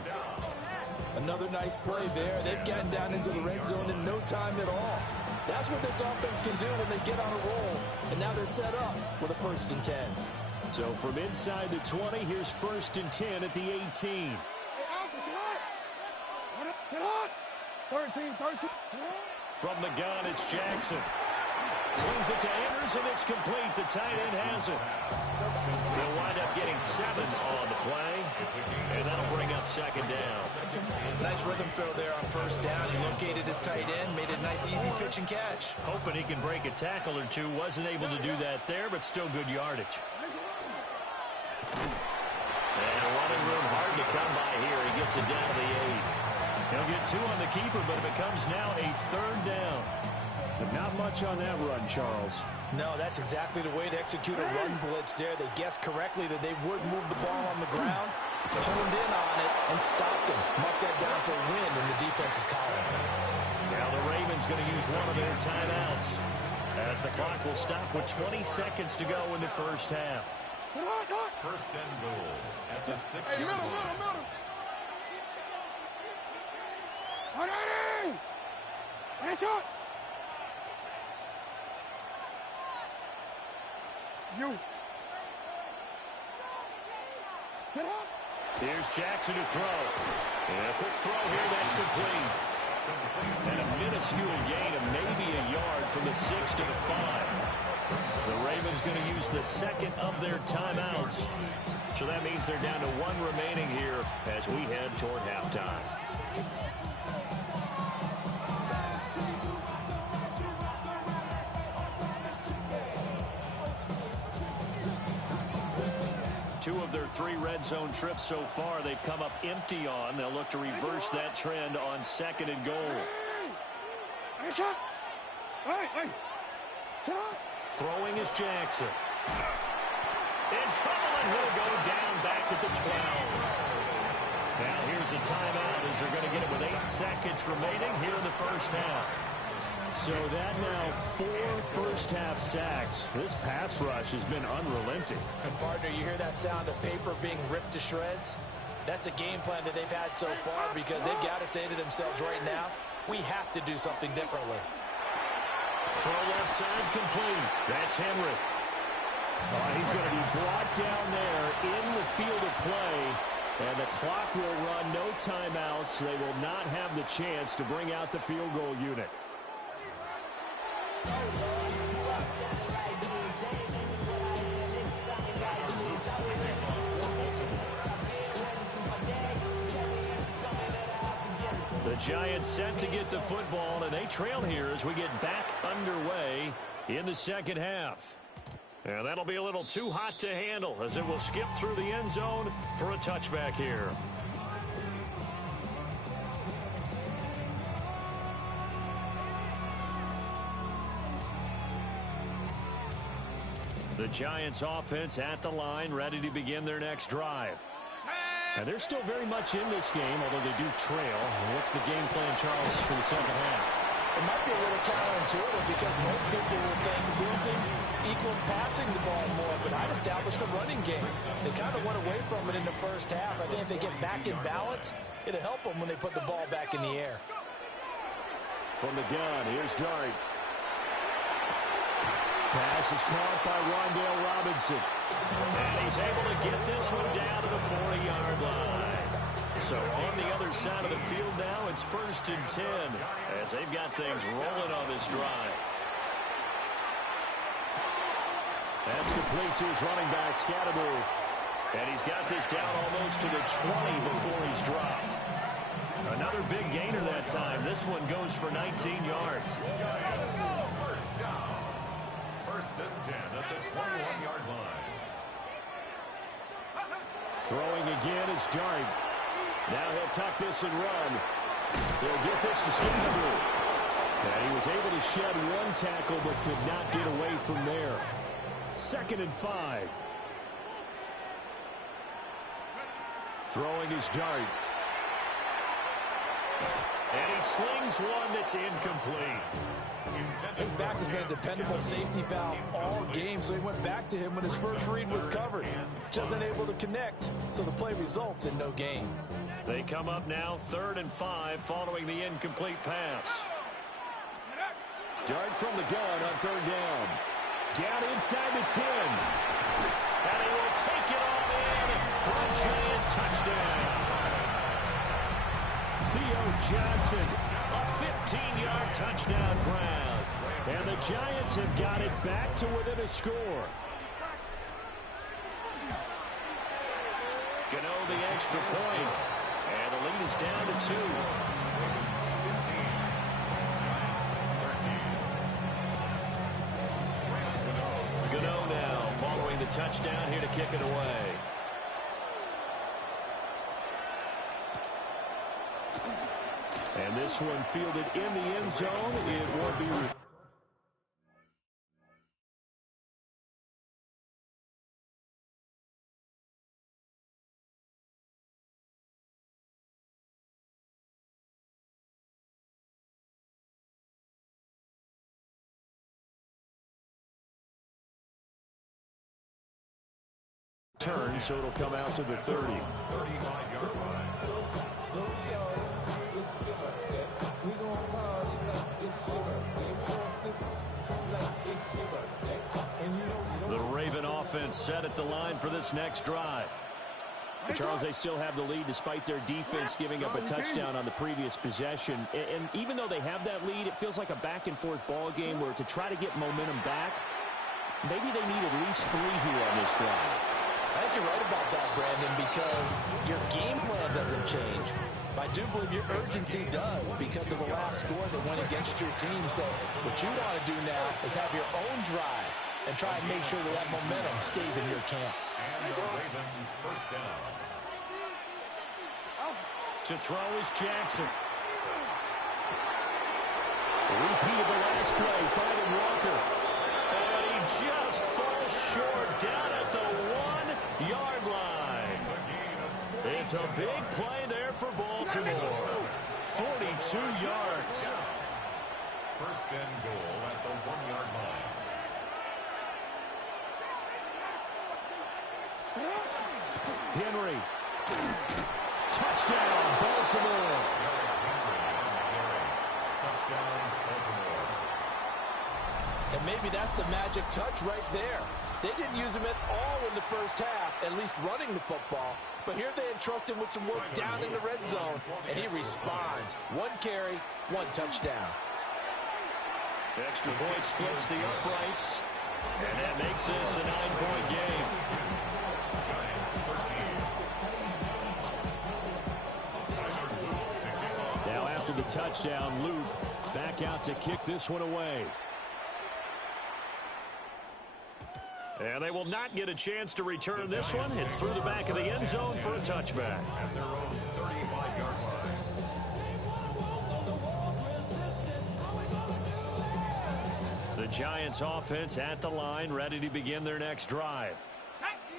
Another nice play there. They've gotten down into the red zone in no time at all. That's what this offense can do when they get on a roll. And now they're set up with a 1st and 10. So from inside the 20, here's 1st and 10 at the 18. From the gun, it's Jackson. Swings it to Anders, and it's complete. The tight end has it. They'll wind up getting 7 on the play, and that'll bring up 2nd down. Nice rhythm throw there on 1st down. He located his tight end, made a nice easy pitch and catch. Hoping he can break a tackle or two. Wasn't able to do that there, but still good yardage. And running room hard to come by here. He gets it down to the 8. He'll get 2 on the keeper, but it becomes now a 3rd down. But not much on that run, Charles. No, that's exactly the way to execute a run blitz there. They guessed correctly that they would move the ball on the ground, honed in on it, and stopped him. Mark that down for a win in the defense's column. Now the Ravens going to use one of their timeouts as the clock will stop with 20 seconds to go in the 1st half. 1st and goal at the 6-yard line. Here's Jackson to throw. And a quick throw here, that's complete. And a minuscule gain of maybe a yard from the 6 to the 5. The Ravens going to use the 2nd of their timeouts. So that means they're down to 1 remaining here as we head toward halftime. Two of their 3 red zone trips so far they've come up empty on. They'll look to reverse that trend on 2nd and goal. Throwing is Jackson. In trouble, and he'll go down back at the 12. Now here's a timeout as they're going to get it with 8 seconds remaining here in the 1st half. So that now 4 first-half sacks. This pass rush has been unrelenting. And, partner, you hear that sound of paper being ripped to shreds? That's a game plan that they've had so far because they've got to say to themselves right now, we have to do something differently. Throw left side complete. That's Henry. He's going to be brought down there in the field of play. And the clock will run, no timeouts. They will not have the chance to bring out the field goal unit. The Giants set to get the football, and they trail here as we get back underway in the 2nd half. And that'll be a little too hot to handle as it will skip through the end zone for a touchback here. The Giants offense at the line, ready to begin their next drive. And they're still very much in this game, although they do trail. What's the game plan, Charles, for the second half? It might be a little counterintuitive because most people will think losing equals passing the ball more, but I'd establish the running game. They kind of went away from it in the first half. I think if they get back in balance, it'll help them when they put the ball back in the air. From the gun, here's Dart. Pass is caught by Rondale Robinson. And he's able to get this one down to the 40-yard line. So on the other side of the field now, it's 1st and 10 as they've got things rolling on this drive. That's complete to his running back, Scatterbury. And he's got this down almost to the 20 before he's dropped. Another big gainer that time. This one goes for 19 yards. First and 10 at the 21-yard line. Throwing again is Dart. Now he'll tuck this and run. He'll get this to Scatterbury. And he was able to shed one tackle but could not get away from there. 2nd and 5. Throwing is Dart. And he slings one that's incomplete. His back has been a dependable safety valve all game, so he went back to him when his first read was covered. Just unable to connect, so the play results in no gain. They come up now 3rd and 5 following the incomplete pass. Dart from the gun on 3rd down. Down inside the 10. And he will take it all in for a giant touchdown. Theo Johnson, a 15-yard touchdown grab. And the Giants have got it back to within a score. Gano the extra point. And the lead is down to 2. Gano now following the touchdown here to kick it away. And this one fielded in the end zone. It won't be. Turn, so it'll come out to the 30. 35-yard line. The Raven offense set at the line for this next drive. Charles, they still have the lead despite their defense giving up a touchdown on the previous possession. And even though they have that lead, it feels like a back-and-forth ball game where to try to get momentum back, maybe they need at least 3 here on this drive. I think you're right about that, Brandon, because your game plan doesn't change. I do believe your urgency does because of the last score that went against your team. So what you want to do now is have your own drive and try and make sure that that momentum stays in your camp. And the Raven first down. To throw is Jackson. Repeat of the last play, finding Walker. And he just falls short down at the 1-yard line. It's a big play there for Baltimore. 42 yards. First and goal at the 1-yard line. Henry. Touchdown, Baltimore. Touchdown, Baltimore. And maybe that's the magic touch right there. They didn't use him at all in the first half, at least running the football. But here they entrust him with some work down in the red zone, and he responds. 1 carry, 1 touchdown. Extra point splits the uprights, and that makes this a 9-point game. Now after the touchdown, Luke back out to kick this one away. And they will not get a chance to return this one. It's through the back of the end zone for a touchback. At their own 35-yard line. The The Giants offense at the line, ready to begin their next drive.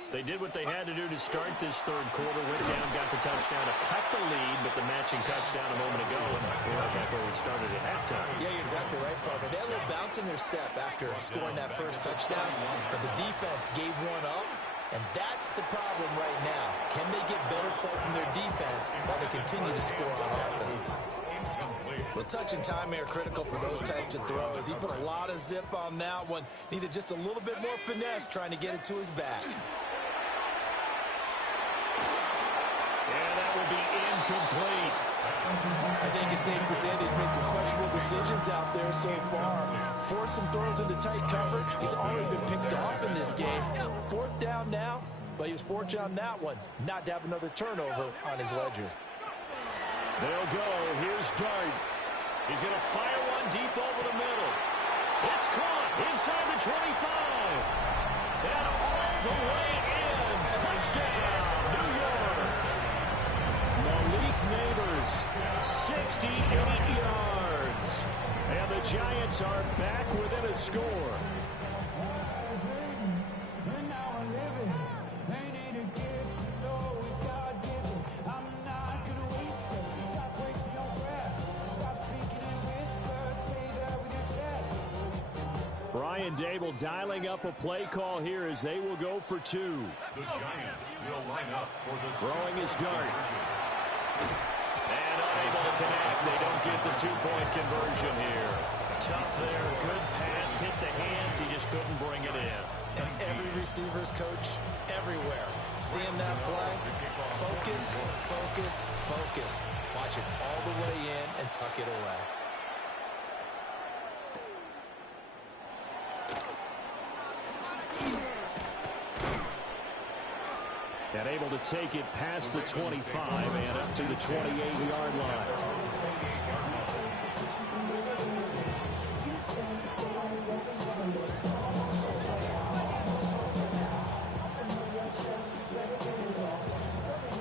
They did what they had to do to start this third quarter. Went down, got the touchdown to cut the lead, but the matching touchdown a moment ago, and we're right back where we started at halftime. Yeah, you're exactly right, partner. They had a little bounce in their step after scoring that first touchdown, but the defense gave one up, and that's the problem right now. Can they get better play from their defense while they continue to score on offense? Well, touch and time are critical for those types of throws. He put a lot of zip on that one. Needed just a little bit more finesse trying to get it to his back. And that will be incomplete. I think it's safe to say he's made some questionable decisions out there so far. Forced some throws into tight coverage. He's already been picked off in this game. Fourth down now, but he was fortunate on that one not to have another turnover on his ledger. They'll go. Here's Dart. He's going to fire one deep over the middle. It's caught inside the 25. And all the way in. Touchdown, New York. Malik Neighbors, 68 yards. And the Giants are back within a score. Brian Dable dialing up a play call here as they will go for two. The Giants will line up for the throwing his dart. And unable to connect. They don't get the two-point conversion here. Tough there. Good pass. Hit the hands. He just couldn't bring it in. And every receiver's coach everywhere. Seeing that play, focus, focus, focus. Watch it all the way in and tuck it away. And able to take it past the 25 and up to the 28-yard line.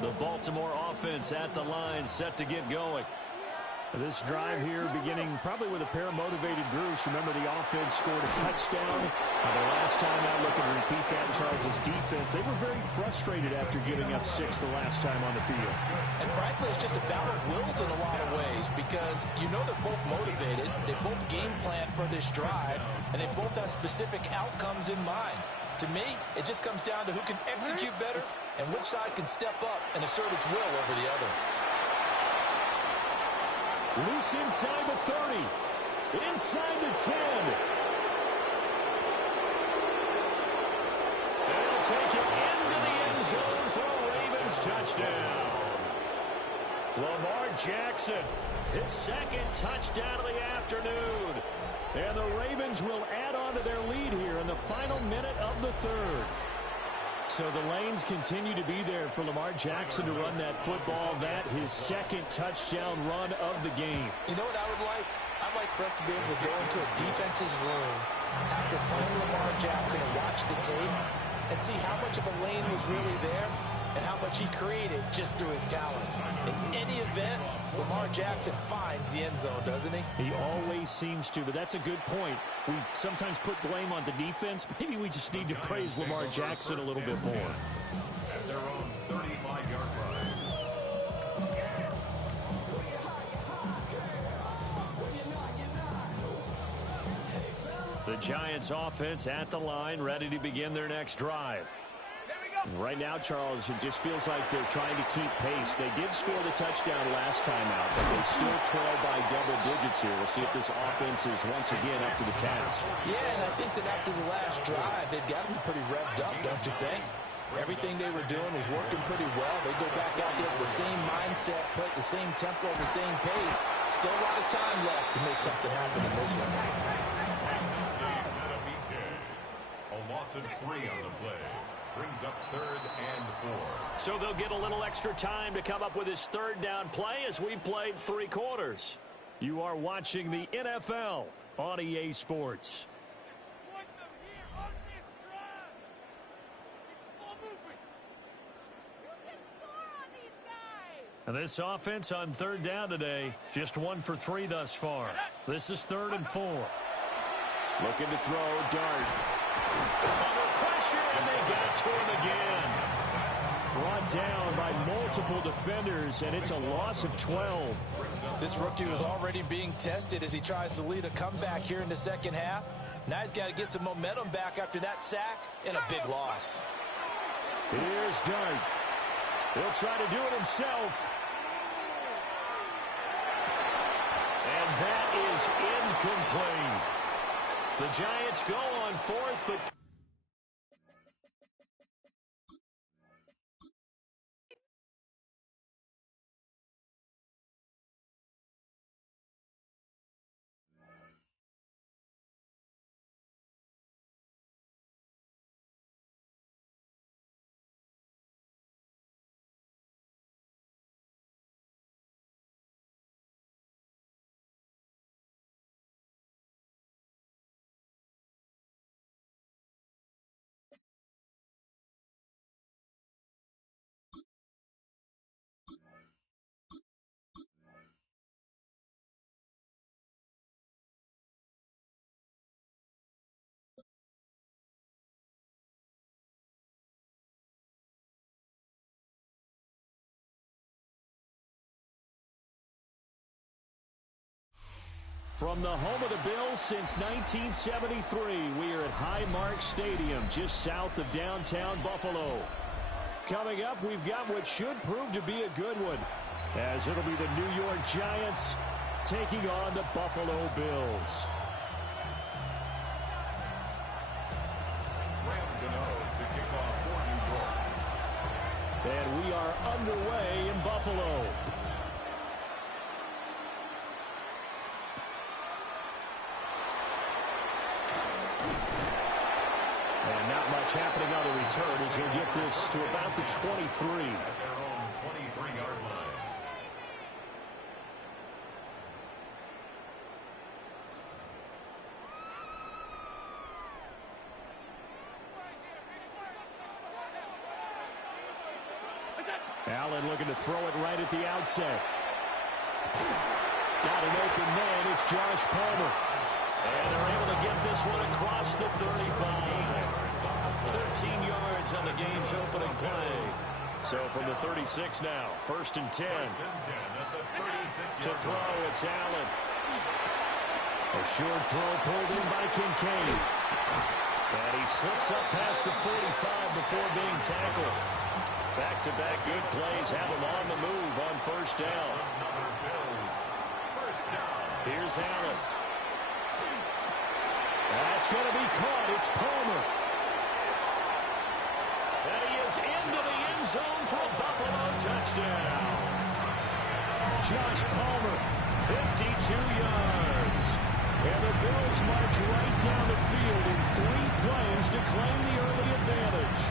The Baltimore offense at the line, set to get going. This drive here beginning probably with a pair of motivated groups. Remember, the offense scored a touchdown. The last time out, looking to repeat that in Charles' defense. They were very frustrated after giving up 6 the last time on the field. And frankly, it's just a battle of wills in a lot of ways because you know they're both motivated. They both game plan for this drive, and they both have specific outcomes in mind. To me, it just comes down to who can execute better and which side can step up and assert its will over the other. Loose inside the 30. Inside the 10. They'll take it into the end zone for a Ravens touchdown. Lamar Jackson, his second touchdown of the afternoon. And the Ravens will add on to their lead here in the final minute of the third. So the lanes continue to be there for Lamar Jackson to run that football. That his second touchdown run of the game. You know what I would like? I'd like for us to be able to go into a defense's room after playing Lamar Jackson and watch the tape and see how much of a lane was really there and how much he created just through his talents. In any event, Lamar Jackson finds the end zone, doesn't he? He always seems to, but that's a good point. We sometimes put blame on the defense. Maybe we just need to praise Lamar Jackson a little bit more. at their own 35-yard line. The Giants offense at the line, ready to begin their next drive. Right now, Charles, it just feels like they're trying to keep pace. They did score the touchdown last time out, but they still trail by double digits here. We'll see if this offense is once again up to the task. Yeah, and I think that after the last drive, they've got to be pretty revved up, don't you think? Everything they were doing was working pretty well. They go back out there with the same mindset, play at the same tempo, the same pace. Still a lot of time left to make something happen in this one. A loss of 3 on the play. Brings up 3rd and 4. So they'll get a little extra time to come up with his third down play as we've played 3 quarters. You are watching the NFL on EA Sports. And this offense on 3rd down today, just 1 for 3 thus far. This is 3rd and 4. Looking to throw, Dart. Under pressure, and they got to him again. Brought down by multiple defenders, and it's a loss of 12. This rookie was already being tested as he tries to lead a comeback here in the second half. Now he's got to get some momentum back after that sack and a big loss. Here's Dart. He'll try to do it himself. And that is incomplete. The Giants go on fourth, but... From the home of the Bills since 1973, we are at Highmark Stadium, just south of downtown Buffalo. Coming up, we've got what should prove to be a good one, as it'll be the New York Giants taking on the Buffalo Bills. And we are underway in Buffalo. And not much happening on the return as he'll get this to about the 23. At their own 23-yard line. Allen looking to throw it right at the outset. Got an open man. It's Josh Palmer. And they're able to get this one across the 35. 13 yards on the game's opening play. So from the 36 now, 1st and 10. To throw, it's Allen. A short throw pulled in by Kincaid. And he slips up past the 45 before being tackled. Back-to-back good plays have him on the move on 1st down. Here's Allen. That's going to be caught. It's Palmer. And he is into the end zone for a Buffalo touchdown. Josh Palmer, 52 yards. And the Bills march right down the field in 3 plays to claim the early advantage.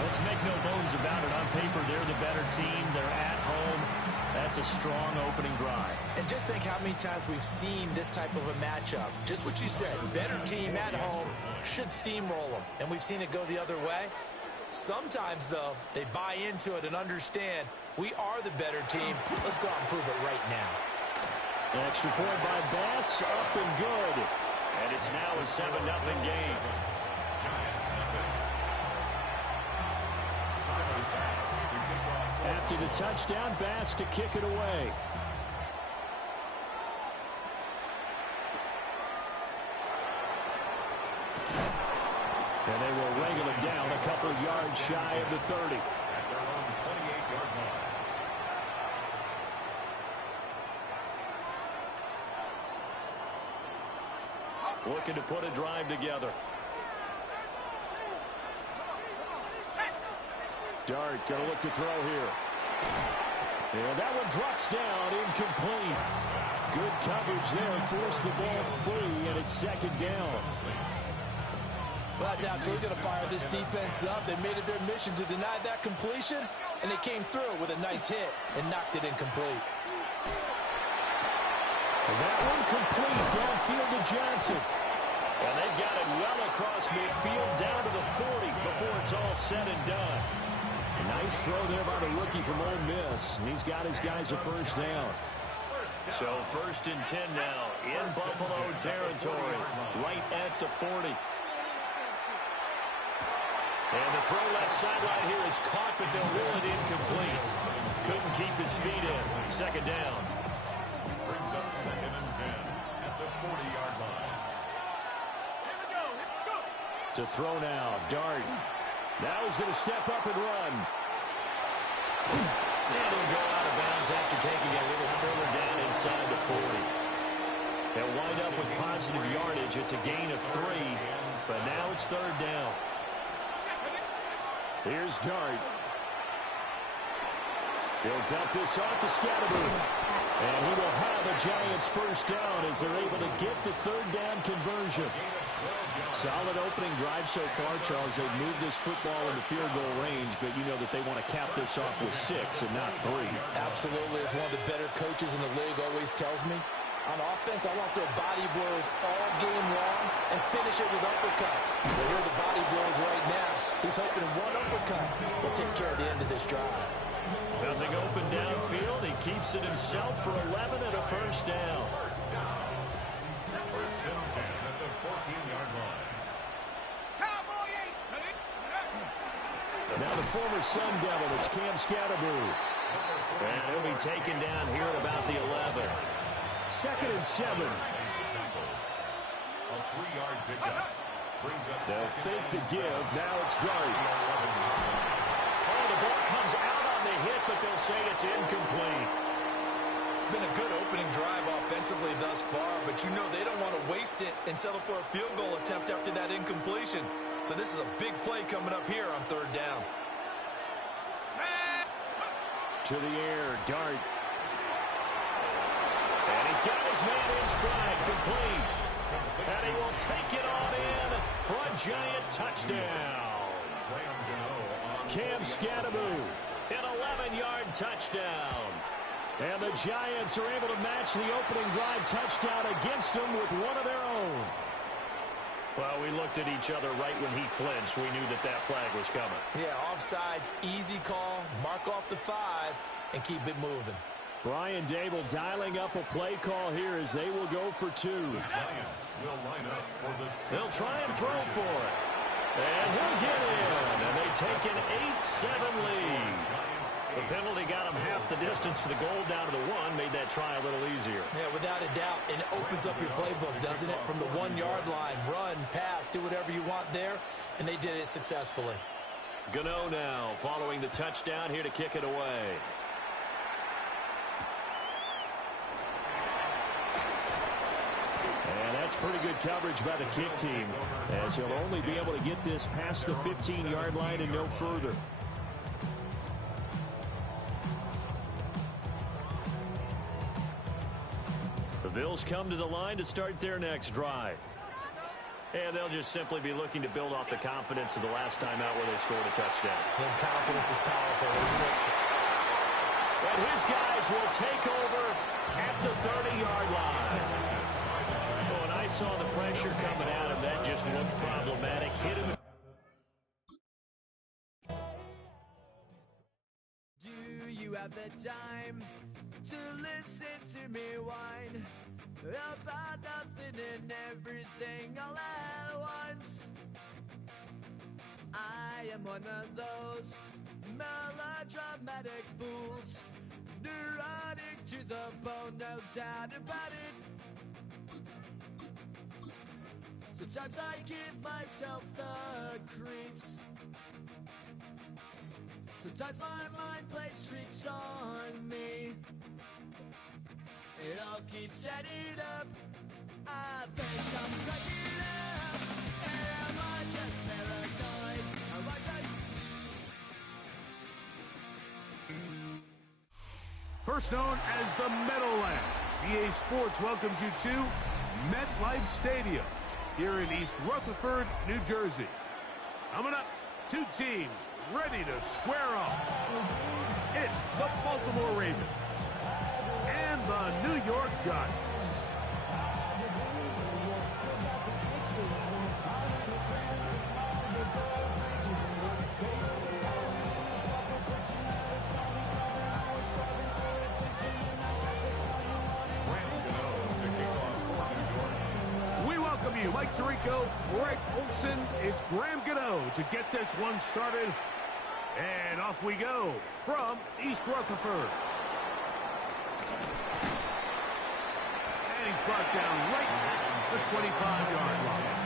Let's make no bones about it. On paper, they're the better team. They're at home. That's a strong opening drive. And just think how many times we've seen this type of a matchup. Just what you said, better team at home should steamroll them. And we've seen it go the other way. Sometimes, though, they buy into it and understand we are the better team. Let's go out and prove it right now. Extra point by Bass, up and good. And it's now a 7-0 game. After the touchdown, Bass to kick it away. And they will wrangle him down a couple of yards shy of the 30. At their own 28-yard line. Looking to put a drive together. Dart going to look to throw here. And that one drops down, incomplete. Good coverage there, forced the ball free, and it's 2nd down. Well, that's absolutely going to fire this defense up. They made it their mission to deny that completion, and they came through with a nice hit and knocked it incomplete. And that one complete downfield to Johnson. And they've got it well across midfield down to the 40 before it's all said and done. Nice throw there by the rookie from Ole Miss. And he's got his guys a 1st down. So 1st and 10 now in Buffalo territory, right at the 40. And the throw left sideline here is caught, but they'll rule it incomplete. Couldn't keep his feet in. Second down. Brings up 2nd and 10 at the 40-yard line. To throw now, Dart. Now he's going to step up and run. And he'll go out of bounds after taking it a little further down inside the 40. They'll wind up with positive yardage. It's a gain of 3, but now it's third down. Here's Dart. He'll dump this off to Scatterby. And he will have a Giants first down as they're able to get the third down conversion. Solid opening drive so far, Charles. They've moved this football into field goal range, but you know that they want to cap this off with 6 and not 3. Absolutely. As one of the better coaches in the league always tells me, on offense, I want their body blows all game long and finish it with uppercuts. Well, here are the body blows right now. He's hoping one uppercut will take care of the end of this drive. Nothing open downfield. He keeps it himself for 11 and a first down. First and 10 at the 14-yard line. Now the former Sun Devil, it's Cam Scatterby. And he'll be taken down here at about the 11. 2nd and 7. A 3-yard pickup. Brings up They'll fake the second give. Now it's Dart. Oh, the ball comes out on the hit, but they'll say it's incomplete. It's been a good opening drive offensively thus far, but you know they don't want to waste it and settle for a field goal attempt after that incompletion. So this is a big play coming up here on third down. To the air, Dart. And he's got his man in stride, complete. And he will take it on in for a Giant touchdown. Cam Scatterby, an 11-yard touchdown. And the Giants are able to match the opening drive touchdown against them with one of their own. Well, we looked at each other right when he flinched. We knew that that flag was coming. Yeah, offsides, easy call, mark off the 5, and keep it moving. Brian Dable dialing up a play call here as they will go for 2. Giants will line up for the They'll try and throw for it. And he'll get in. And they take an 8-7 lead. The penalty got him half the distance to the goal down to the 1. Made that try a little easier. Yeah, without a doubt. And it opens up your playbook, doesn't it? From the 1-yard line, run, pass, do whatever you want there. And they did it successfully. Gano now following the touchdown here to kick it away. And that's pretty good coverage by the kick team, as he'll only be able to get this past the 15-yard line and no further. The Bills come to the line to start their next drive. And they'll just simply be looking to build off the confidence of the last time out where they scored a touchdown. And confidence is powerful, isn't it? And his guys will take over at the 30-yard line. Oh, and I saw the pressure coming at him. That just looked problematic. Hit him. Do you have the time to listen to me whine about nothing and everything all at once? I am one of those melodramatic fools, neurotic to the bone, no doubt about it. Sometimes I give myself the creeps. Sometimes my mind plays tricks on me. It all keeps adding up. I think I'm cracking up. Am I just paranoid? Am I just... First known as the Meadowlands, EA Sports welcomes you to MetLife Stadium here in East Rutherford, New Jersey. Coming up, 2 teams ready to square off. It's the Baltimore Ravens and the New York Giants. Mike Tirico, Greg Olson, it's Graham Gano to get this one started. And off we go from East Rutherford. And he's brought down right at the 25-yard line.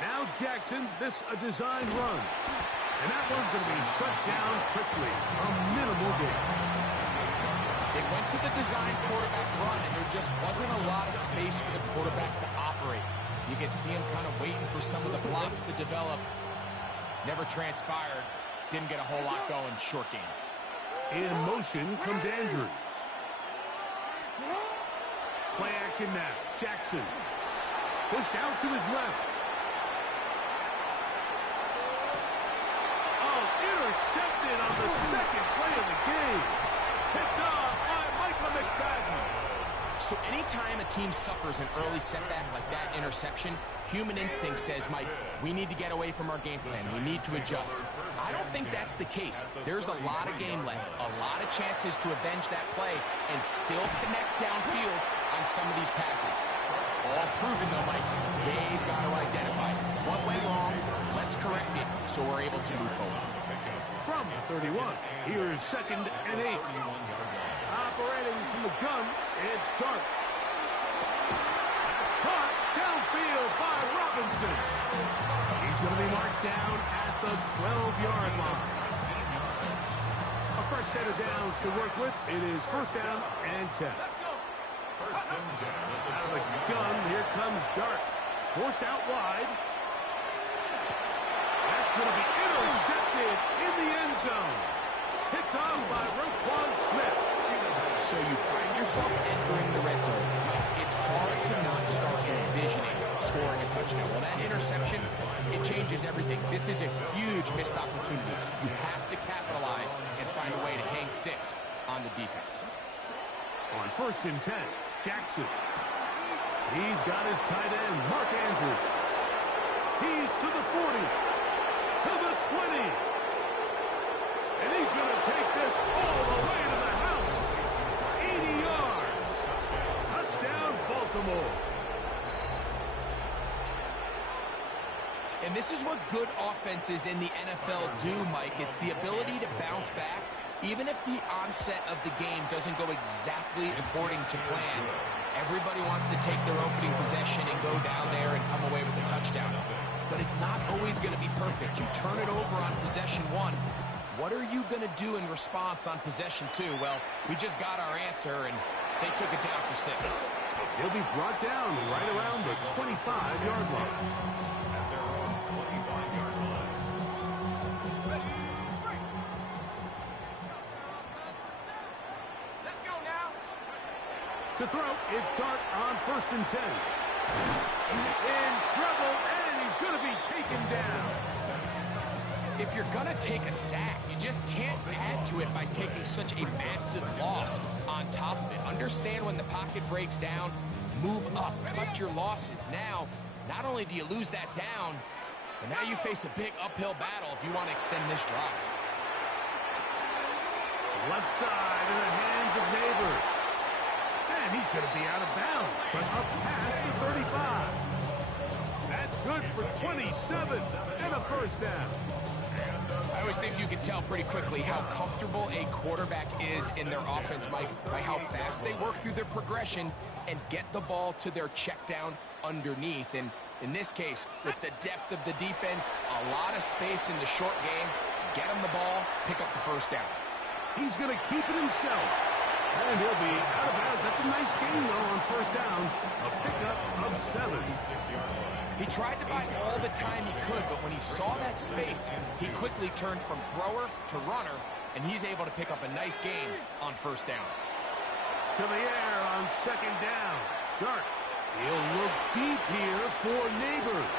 Now Jackson, this a design run. And that one's going to be shut down quickly. A minimal gain. They went to the design quarterback run, and there just wasn't a lot of space for the quarterback to operate. You could see him kind of waiting for some of the blocks to develop. Never transpired. Didn't get a whole lot going. Short game. In motion comes Andrews. Play action now. Jackson. Pushed out to his left. Oh, intercepted on the second play of the game. Picked off by Michael McFadden. So anytime a team suffers an early setback like that interception, human instinct says, Mike, we need to get away from our game plan. We need to adjust. I don't think that's the case. There's a lot of game left, a lot of chances to avenge that play and still connect downfield on some of these passes. All proven, though, Mike, they've got to identify what went wrong. Let's correct it so we're able to move forward. From 31, here's 2nd and 8. Operating from the gun, it's Dark. That's caught downfield by Robinson. He's going to be marked down at the 12-yard line. A fresh set of downs to work with. It is 1st down and 10. Out of the gun, here comes Dark. Forced out wide. That's going to be intercepted in the end zone. Picked off by Roquan Smith. So you find yourself entering the red zone. It's hard to not start envisioning scoring a touchdown. Well, that interception, it changes everything. This is a huge missed opportunity. You have to capitalize and find a way to hang 6 on the defense. On 1st and 10, Jackson. He's got his tight end, Mark Andrews. He's to the 40, to the 20. And he's going to take this all the way to the house. 80 yards. Touchdown, Baltimore. And this is what good offenses in the NFL do, Mike. It's the ability to bounce back, even if the onset of the game doesn't go exactly according to plan. Everybody wants to take their opening possession and go down there and come away with a touchdown. But it's not always going to be perfect. You turn it over on possession 1. What are you going to do in response on possession 2? Well, we just got our answer, and they took it down for 6. He'll be brought down right around the 25-yard line. At their own 25-yard line. Let's go now. To throw, it's Dart on 1st and 10. In trouble, and he's going to be taken down. If you're going to take a sack, you just can't add to it by taking such a massive loss on top of it. Understand when the pocket breaks down, move up, cut your losses. Now, not only do you lose that down, but now you face a big uphill battle if you want to extend this drive. Left side in the hands of Neighbors. And he's going to be out of bounds, but up past the 35. That's good for 27 and a 1st down. I always think you can tell pretty quickly how comfortable a quarterback is in their offense, Mike, by how fast they work through their progression and get the ball to their check down underneath. And in this case, with the depth of the defense, a lot of space in the short game, get him the ball, pick up the 1st down. He's going to keep it himself. And he'll be out of bounds. That's a nice gain, though, on 1st down. A pickup of 7. He tried to buy all the time he could, but when he saw that space, he quickly turned from thrower to runner, and he's able to pick up a nice gain on 1st down. To the air on 2nd down. Dart. He'll look deep here for Neighbors.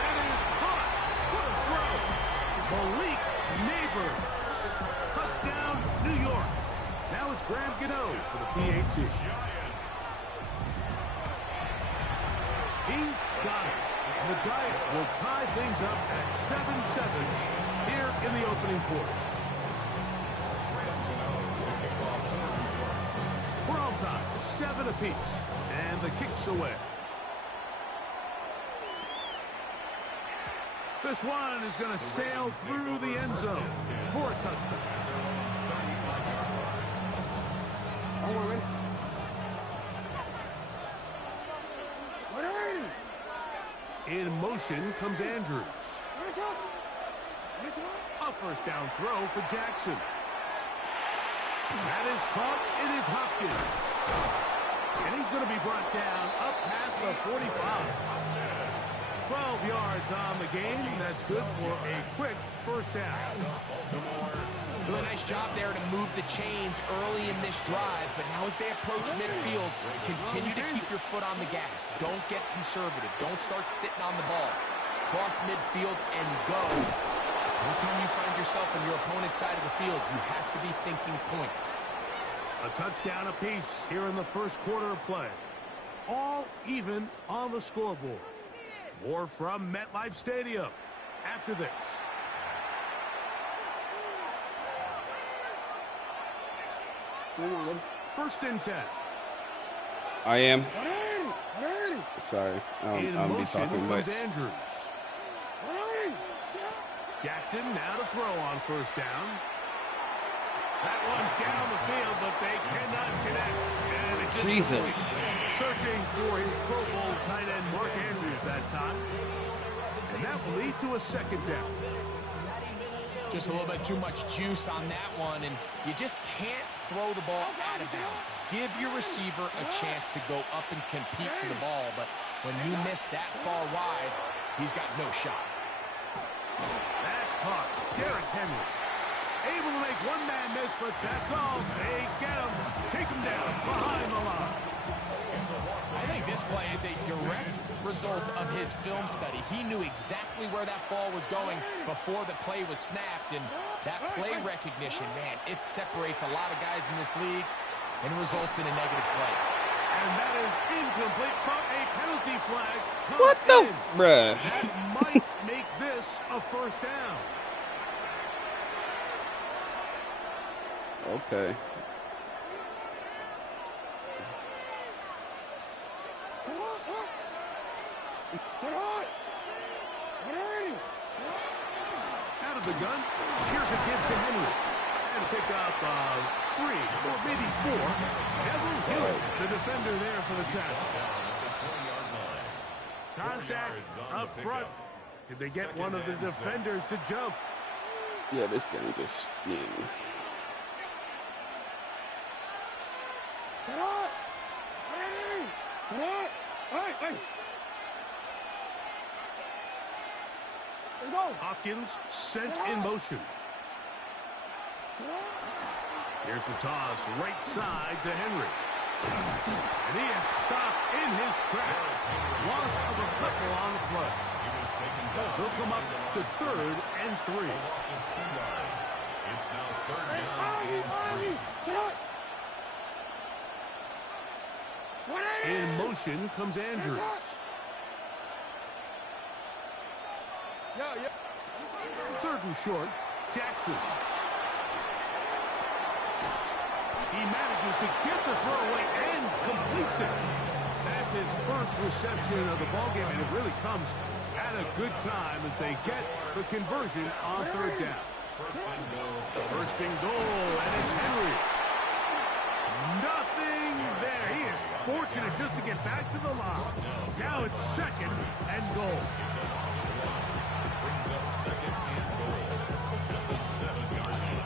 That is caught. What a throw. Malik Neighbors. Touchdown, New York. Now it's Graham Gano for the PAT. He's got it. And the Giants will tie things up at 7-7 here in the opening quarter. We're on time, 7 apiece, and the kick's away. This one is going to sail through the end zone for a touchdown. In motion comes Andrews. A first down throw for Jackson. That is caught. It is Hopkins. And he's going to be brought down up past the 45. 12 yards on the game. That's good for a quick first down. Really nice job there to move the chains early in this drive, but now as they approach midfield, continue to keep your foot on the gas. Don't get conservative. Don't start sitting on the ball. Cross midfield and go. Anytime you find yourself on your opponent's side of the field, you have to be thinking points. A touchdown apiece here in the first quarter of play. All even on the scoreboard. More from MetLife Stadium after this. First and 10. I am. Sorry, In I'll be motion talking comes much. Andrews. Jackson now to throw on first down. That one down the field, but they cannot connect. And it Jesus. Searching for his Pro Bowl tight end Mark Andrews that time. And that will lead to a second down. Just a little bit too much juice on that one, and you just can't throw the ball out of bounds. Give your receiver a chance to go up and compete for the ball, but when you miss that far wide, he's got no shot. That's caught. Derrick Henry. Able to make one man miss, but that's all. They get him. Take him down behind the line. I think this play is a direct result of his film study. He knew exactly where that ball was going before the play was snapped, and that play recognition, man, it separates a lot of guys in this league and results in a negative play. And that is incomplete, but a penalty flag comes What the? in. Bruh. That might make this a first down. Okay. Out of the gun, here's a give to Henry. And pick up 3 or maybe 4. Neville Hill, the defender there for the tackle. Contact up front. Did they get one of the defenders to jump? Yeah, this game just. Yeah. Hopkins sent in motion. Here's the toss, right side to Henry. And he is stopped in his tracks. Loss of a couple on the play. They'll come up to 3rd and 3. It's now 3rd down. In motion comes Andrews. Third and short, Jackson. He manages to get the throw away and completes it. That's his first reception of the ballgame, and it really comes at a good time as they get the conversion on 3rd down. First and goal, and it's Henry. Nothing there. He is fortunate just to get back to the line. Now it's 2nd and goal. Brings up 2nd and goal at the 7-yard line.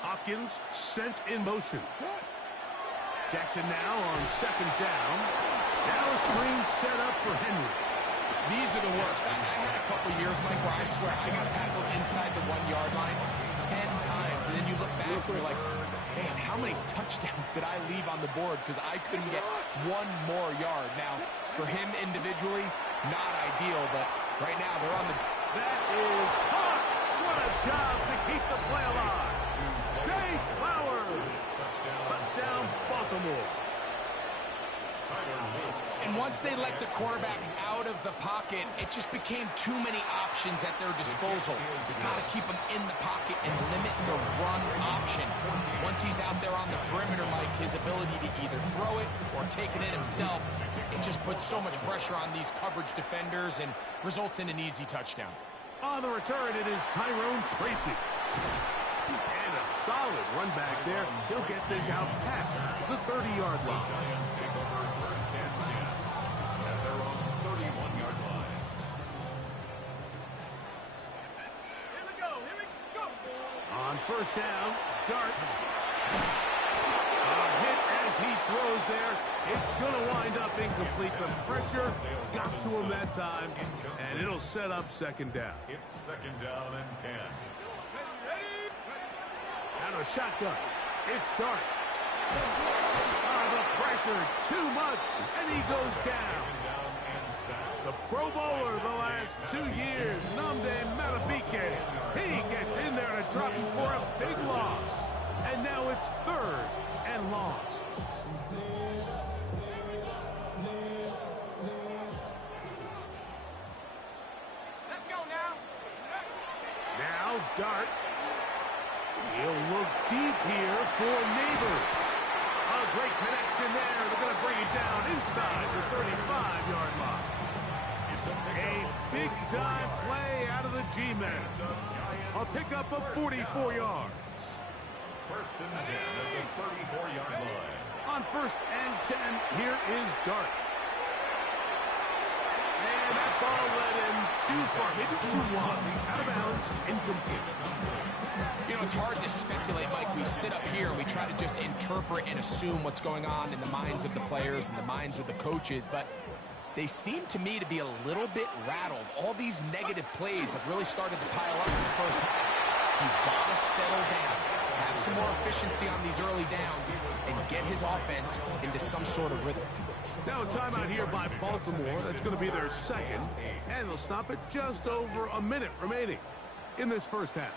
Hopkins sent in motion. Jackson now on 2nd down. Now a screen set up for Henry. These are the worst. I had a couple years, Mike, where I swear I got tackled inside the 1-yard line 10 times, and then you look back and you're like, man, how many touchdowns did I leave on the board because I couldn't get one more yard? Now, for him individually, not ideal, but right now they're on the... That is hot. What a job to keep the play alive. Jay Flowers. Touchdown, Baltimore. And once they let the quarterback out of the pocket, it just became too many options at their disposal. You got to keep them in the pocket and limit the run option. Once he's out there on the perimeter, Mike, his ability to either throw it or take it in himself, it just puts so much pressure on these coverage defenders and results in an easy touchdown. On the return, it is Tyrone Tracy. And a solid run back there. He'll get this out past the 30-yard line. On first down, Dart. A hit as he throws there. It's going to wind up incomplete. The pressure got to him that time, and it'll set up second down. It's second down and 10. Out of shotgun. It's Dart. The pressure, too much, and he goes down. The Pro Bowler the last 2 years, Nnamdi Madubuike. He gets in there to drop him for a big loss. And now it's third and long. Let's go now. Now Dart. He'll look deep here for Neighbors. A great connection there. They're going to bring it down inside the 35-yard line. A big-time play out of the G-Men. A pickup of 44 yards. First and 10 at the 34-yard line. On first and 10, here is Dart. And that ball led him too far, maybe too long. Out of bounds, incomplete. You know, it's hard to speculate, Mike. We sit up here and we try to just interpret and assume what's going on in the minds of the players and the minds of the coaches, but they seem to me to be a little bit rattled. All these negative plays have really started to pile up in the first half. He's got to settle down, have some more efficiency on these early downs, and get his offense into some sort of rhythm. Now a timeout here by Baltimore. That's going to be their second, and they'll stop it just over a minute remaining in this first half.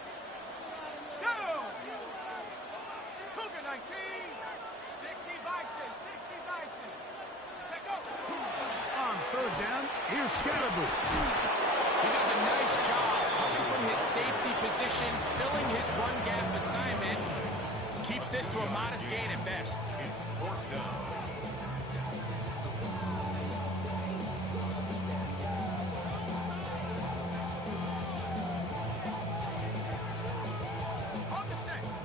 Third down, here's Scalaboo. He does a nice job coming from his safety position, filling his run gap assignment. Keeps this to a modest gain at best. It's fourth down.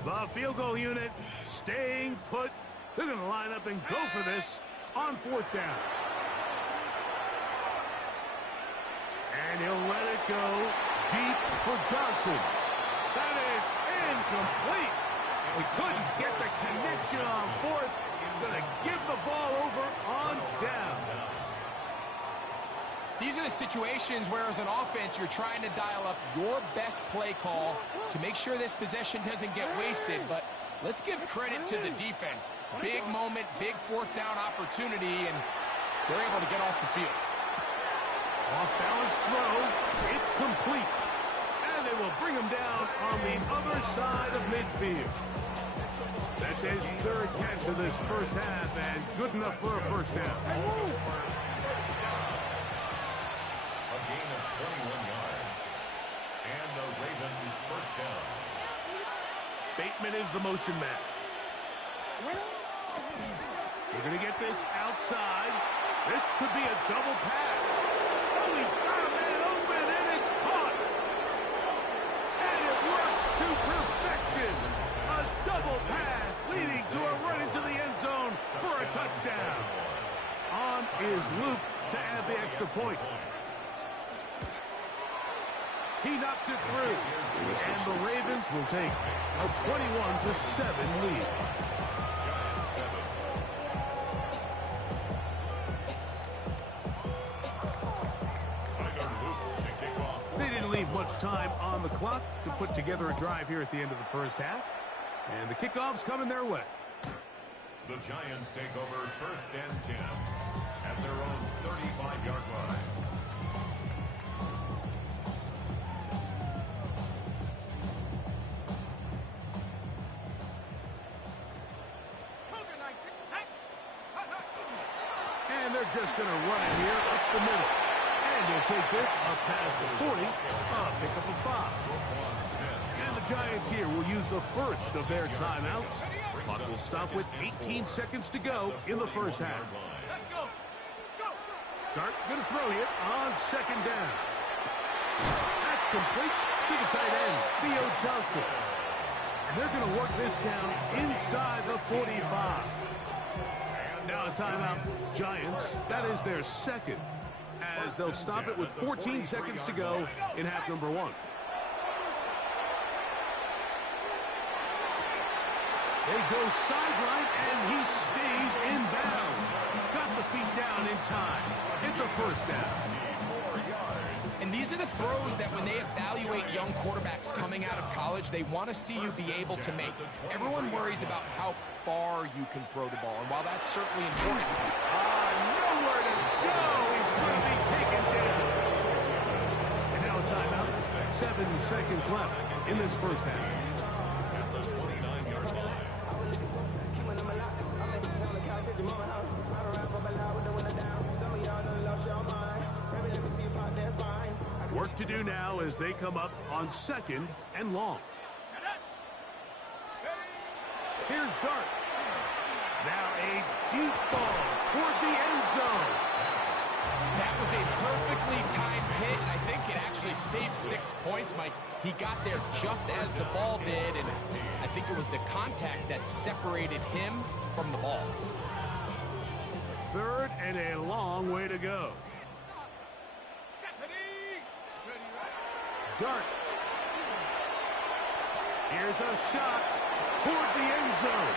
The field goal unit staying put. They're going to line up and go for this on fourth down. And he'll let it go deep for Johnson. That is incomplete. We couldn't get the connection on fourth. Going to give the ball over on down. These are the situations where, as an offense, you're trying to dial up your best play call to make sure this possession doesn't get wasted. But let's give credit to the defense. Big moment, big fourth down opportunity, and they're able to get off the field. Off-balance throw. It's complete. And they will bring him down on the other side of midfield. That's his third catch of this first half, and good enough for a first down. A gain of 21 yards. And the Ravens first down. Bateman is the motion man. We're going to get this outside. This could be a double pass. Oh, he's got a man open, and it's caught. And it works to perfection. A double pass leading to a run into the end zone for a touchdown. On is Luke to add the extra point. He knocks it through. And the Ravens will take a 21-7 lead. Giants 7. didn't leave much time on the clock to put together a drive here at the end of the first half. And the kickoff's coming their way. The Giants take over first and 10 at their own 35-yard line. And they're just going to run it here up the middle. And they'll take this up past the 40, pick up a 5. And the Giants here will use the first of their timeouts. Clock will stop with 18 seconds to go in the first half. Dart going to throw it on second down. That's complete to the tight end, Theo Johnson. And they're going to work this down inside the 45. Now a timeout, Giants. That is their second, as they'll stop it with 14 seconds to go in half number 1. They go sideline, and he stays in bounds. Got the feet down in time. It's a first down. And these are the throws that when they evaluate young quarterbacks coming out of college, they want to see you be able to make. Everyone worries about how far you can throw the ball, and while that's certainly important. Nowhere to go. He's going to be taken down. And now a timeout. 7 seconds left in this first half. At the 29-yard line. Work to do now as they come up on second and long. Here's Dart. Now a deep ball toward the end zone. That was a perfectly timed hit, and I think it actually saved 6 points, Mike. He got there just as the ball did, and I think it was the contact that separated him from the ball. Third and a long way to go. Dart. Here's a shot toward the end zone.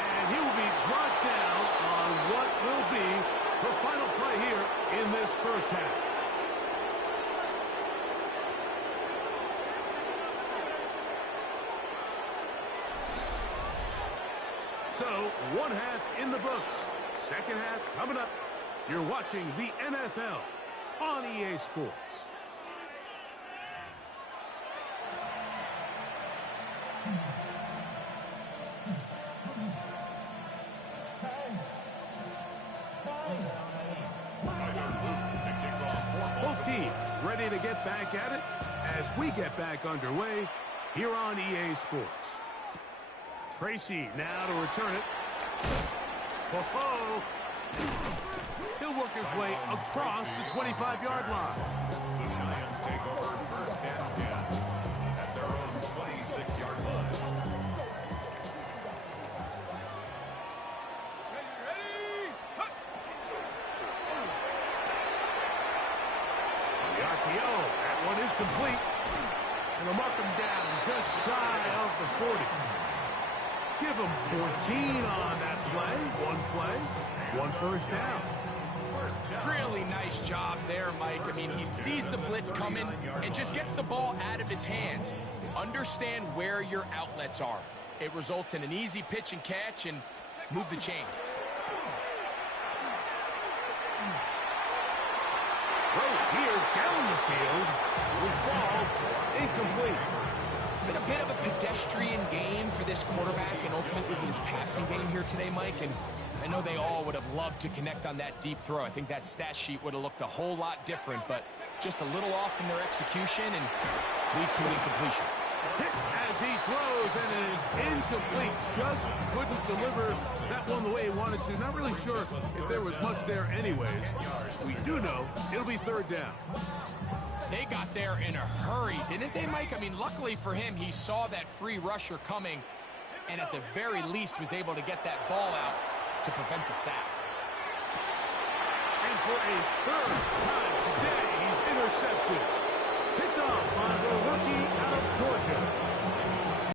And he will be brought down on what will be the final play here in this first half. So, one half in the books. Second half coming up. You're watching the NFL on EA Sports. Both teams ready to get back at it as we get back underway here on EA Sports. Tracy now to return it. Ho-ho! He'll work his way across the 25-yard line. The Giants take over first and 10 at their own 26-yard line. The RPO, that one is complete. And they'll mark him down just shy of the 40. Give him 14 on that play. One first down. Really nice job there, Mike. I mean, he sees the blitz coming and just gets the ball out of his hands. Understand where your outlets are. It results in an easy pitch and catch and move the chains. Throw here down the field. With ball incomplete. It's been a bit of a pedestrian game for this quarterback and ultimately his passing game here today, Mike. And I know they all would have loved to connect on that deep throw. I think that stat sheet would have looked a whole lot different, but just a little off in their execution and leads to an incompletion. Hit as he throws, and it is incomplete. Just couldn't deliver that one the way he wanted to. Not really sure if there was much there anyways. We do know it'll be third down. They got there in a hurry, didn't they, Mike? I mean, luckily for him, he saw that free rusher coming and at the very least was able to get that ball out to prevent the sack. And for a third time today, he's intercepted. Picked off by the rookie out of Georgia.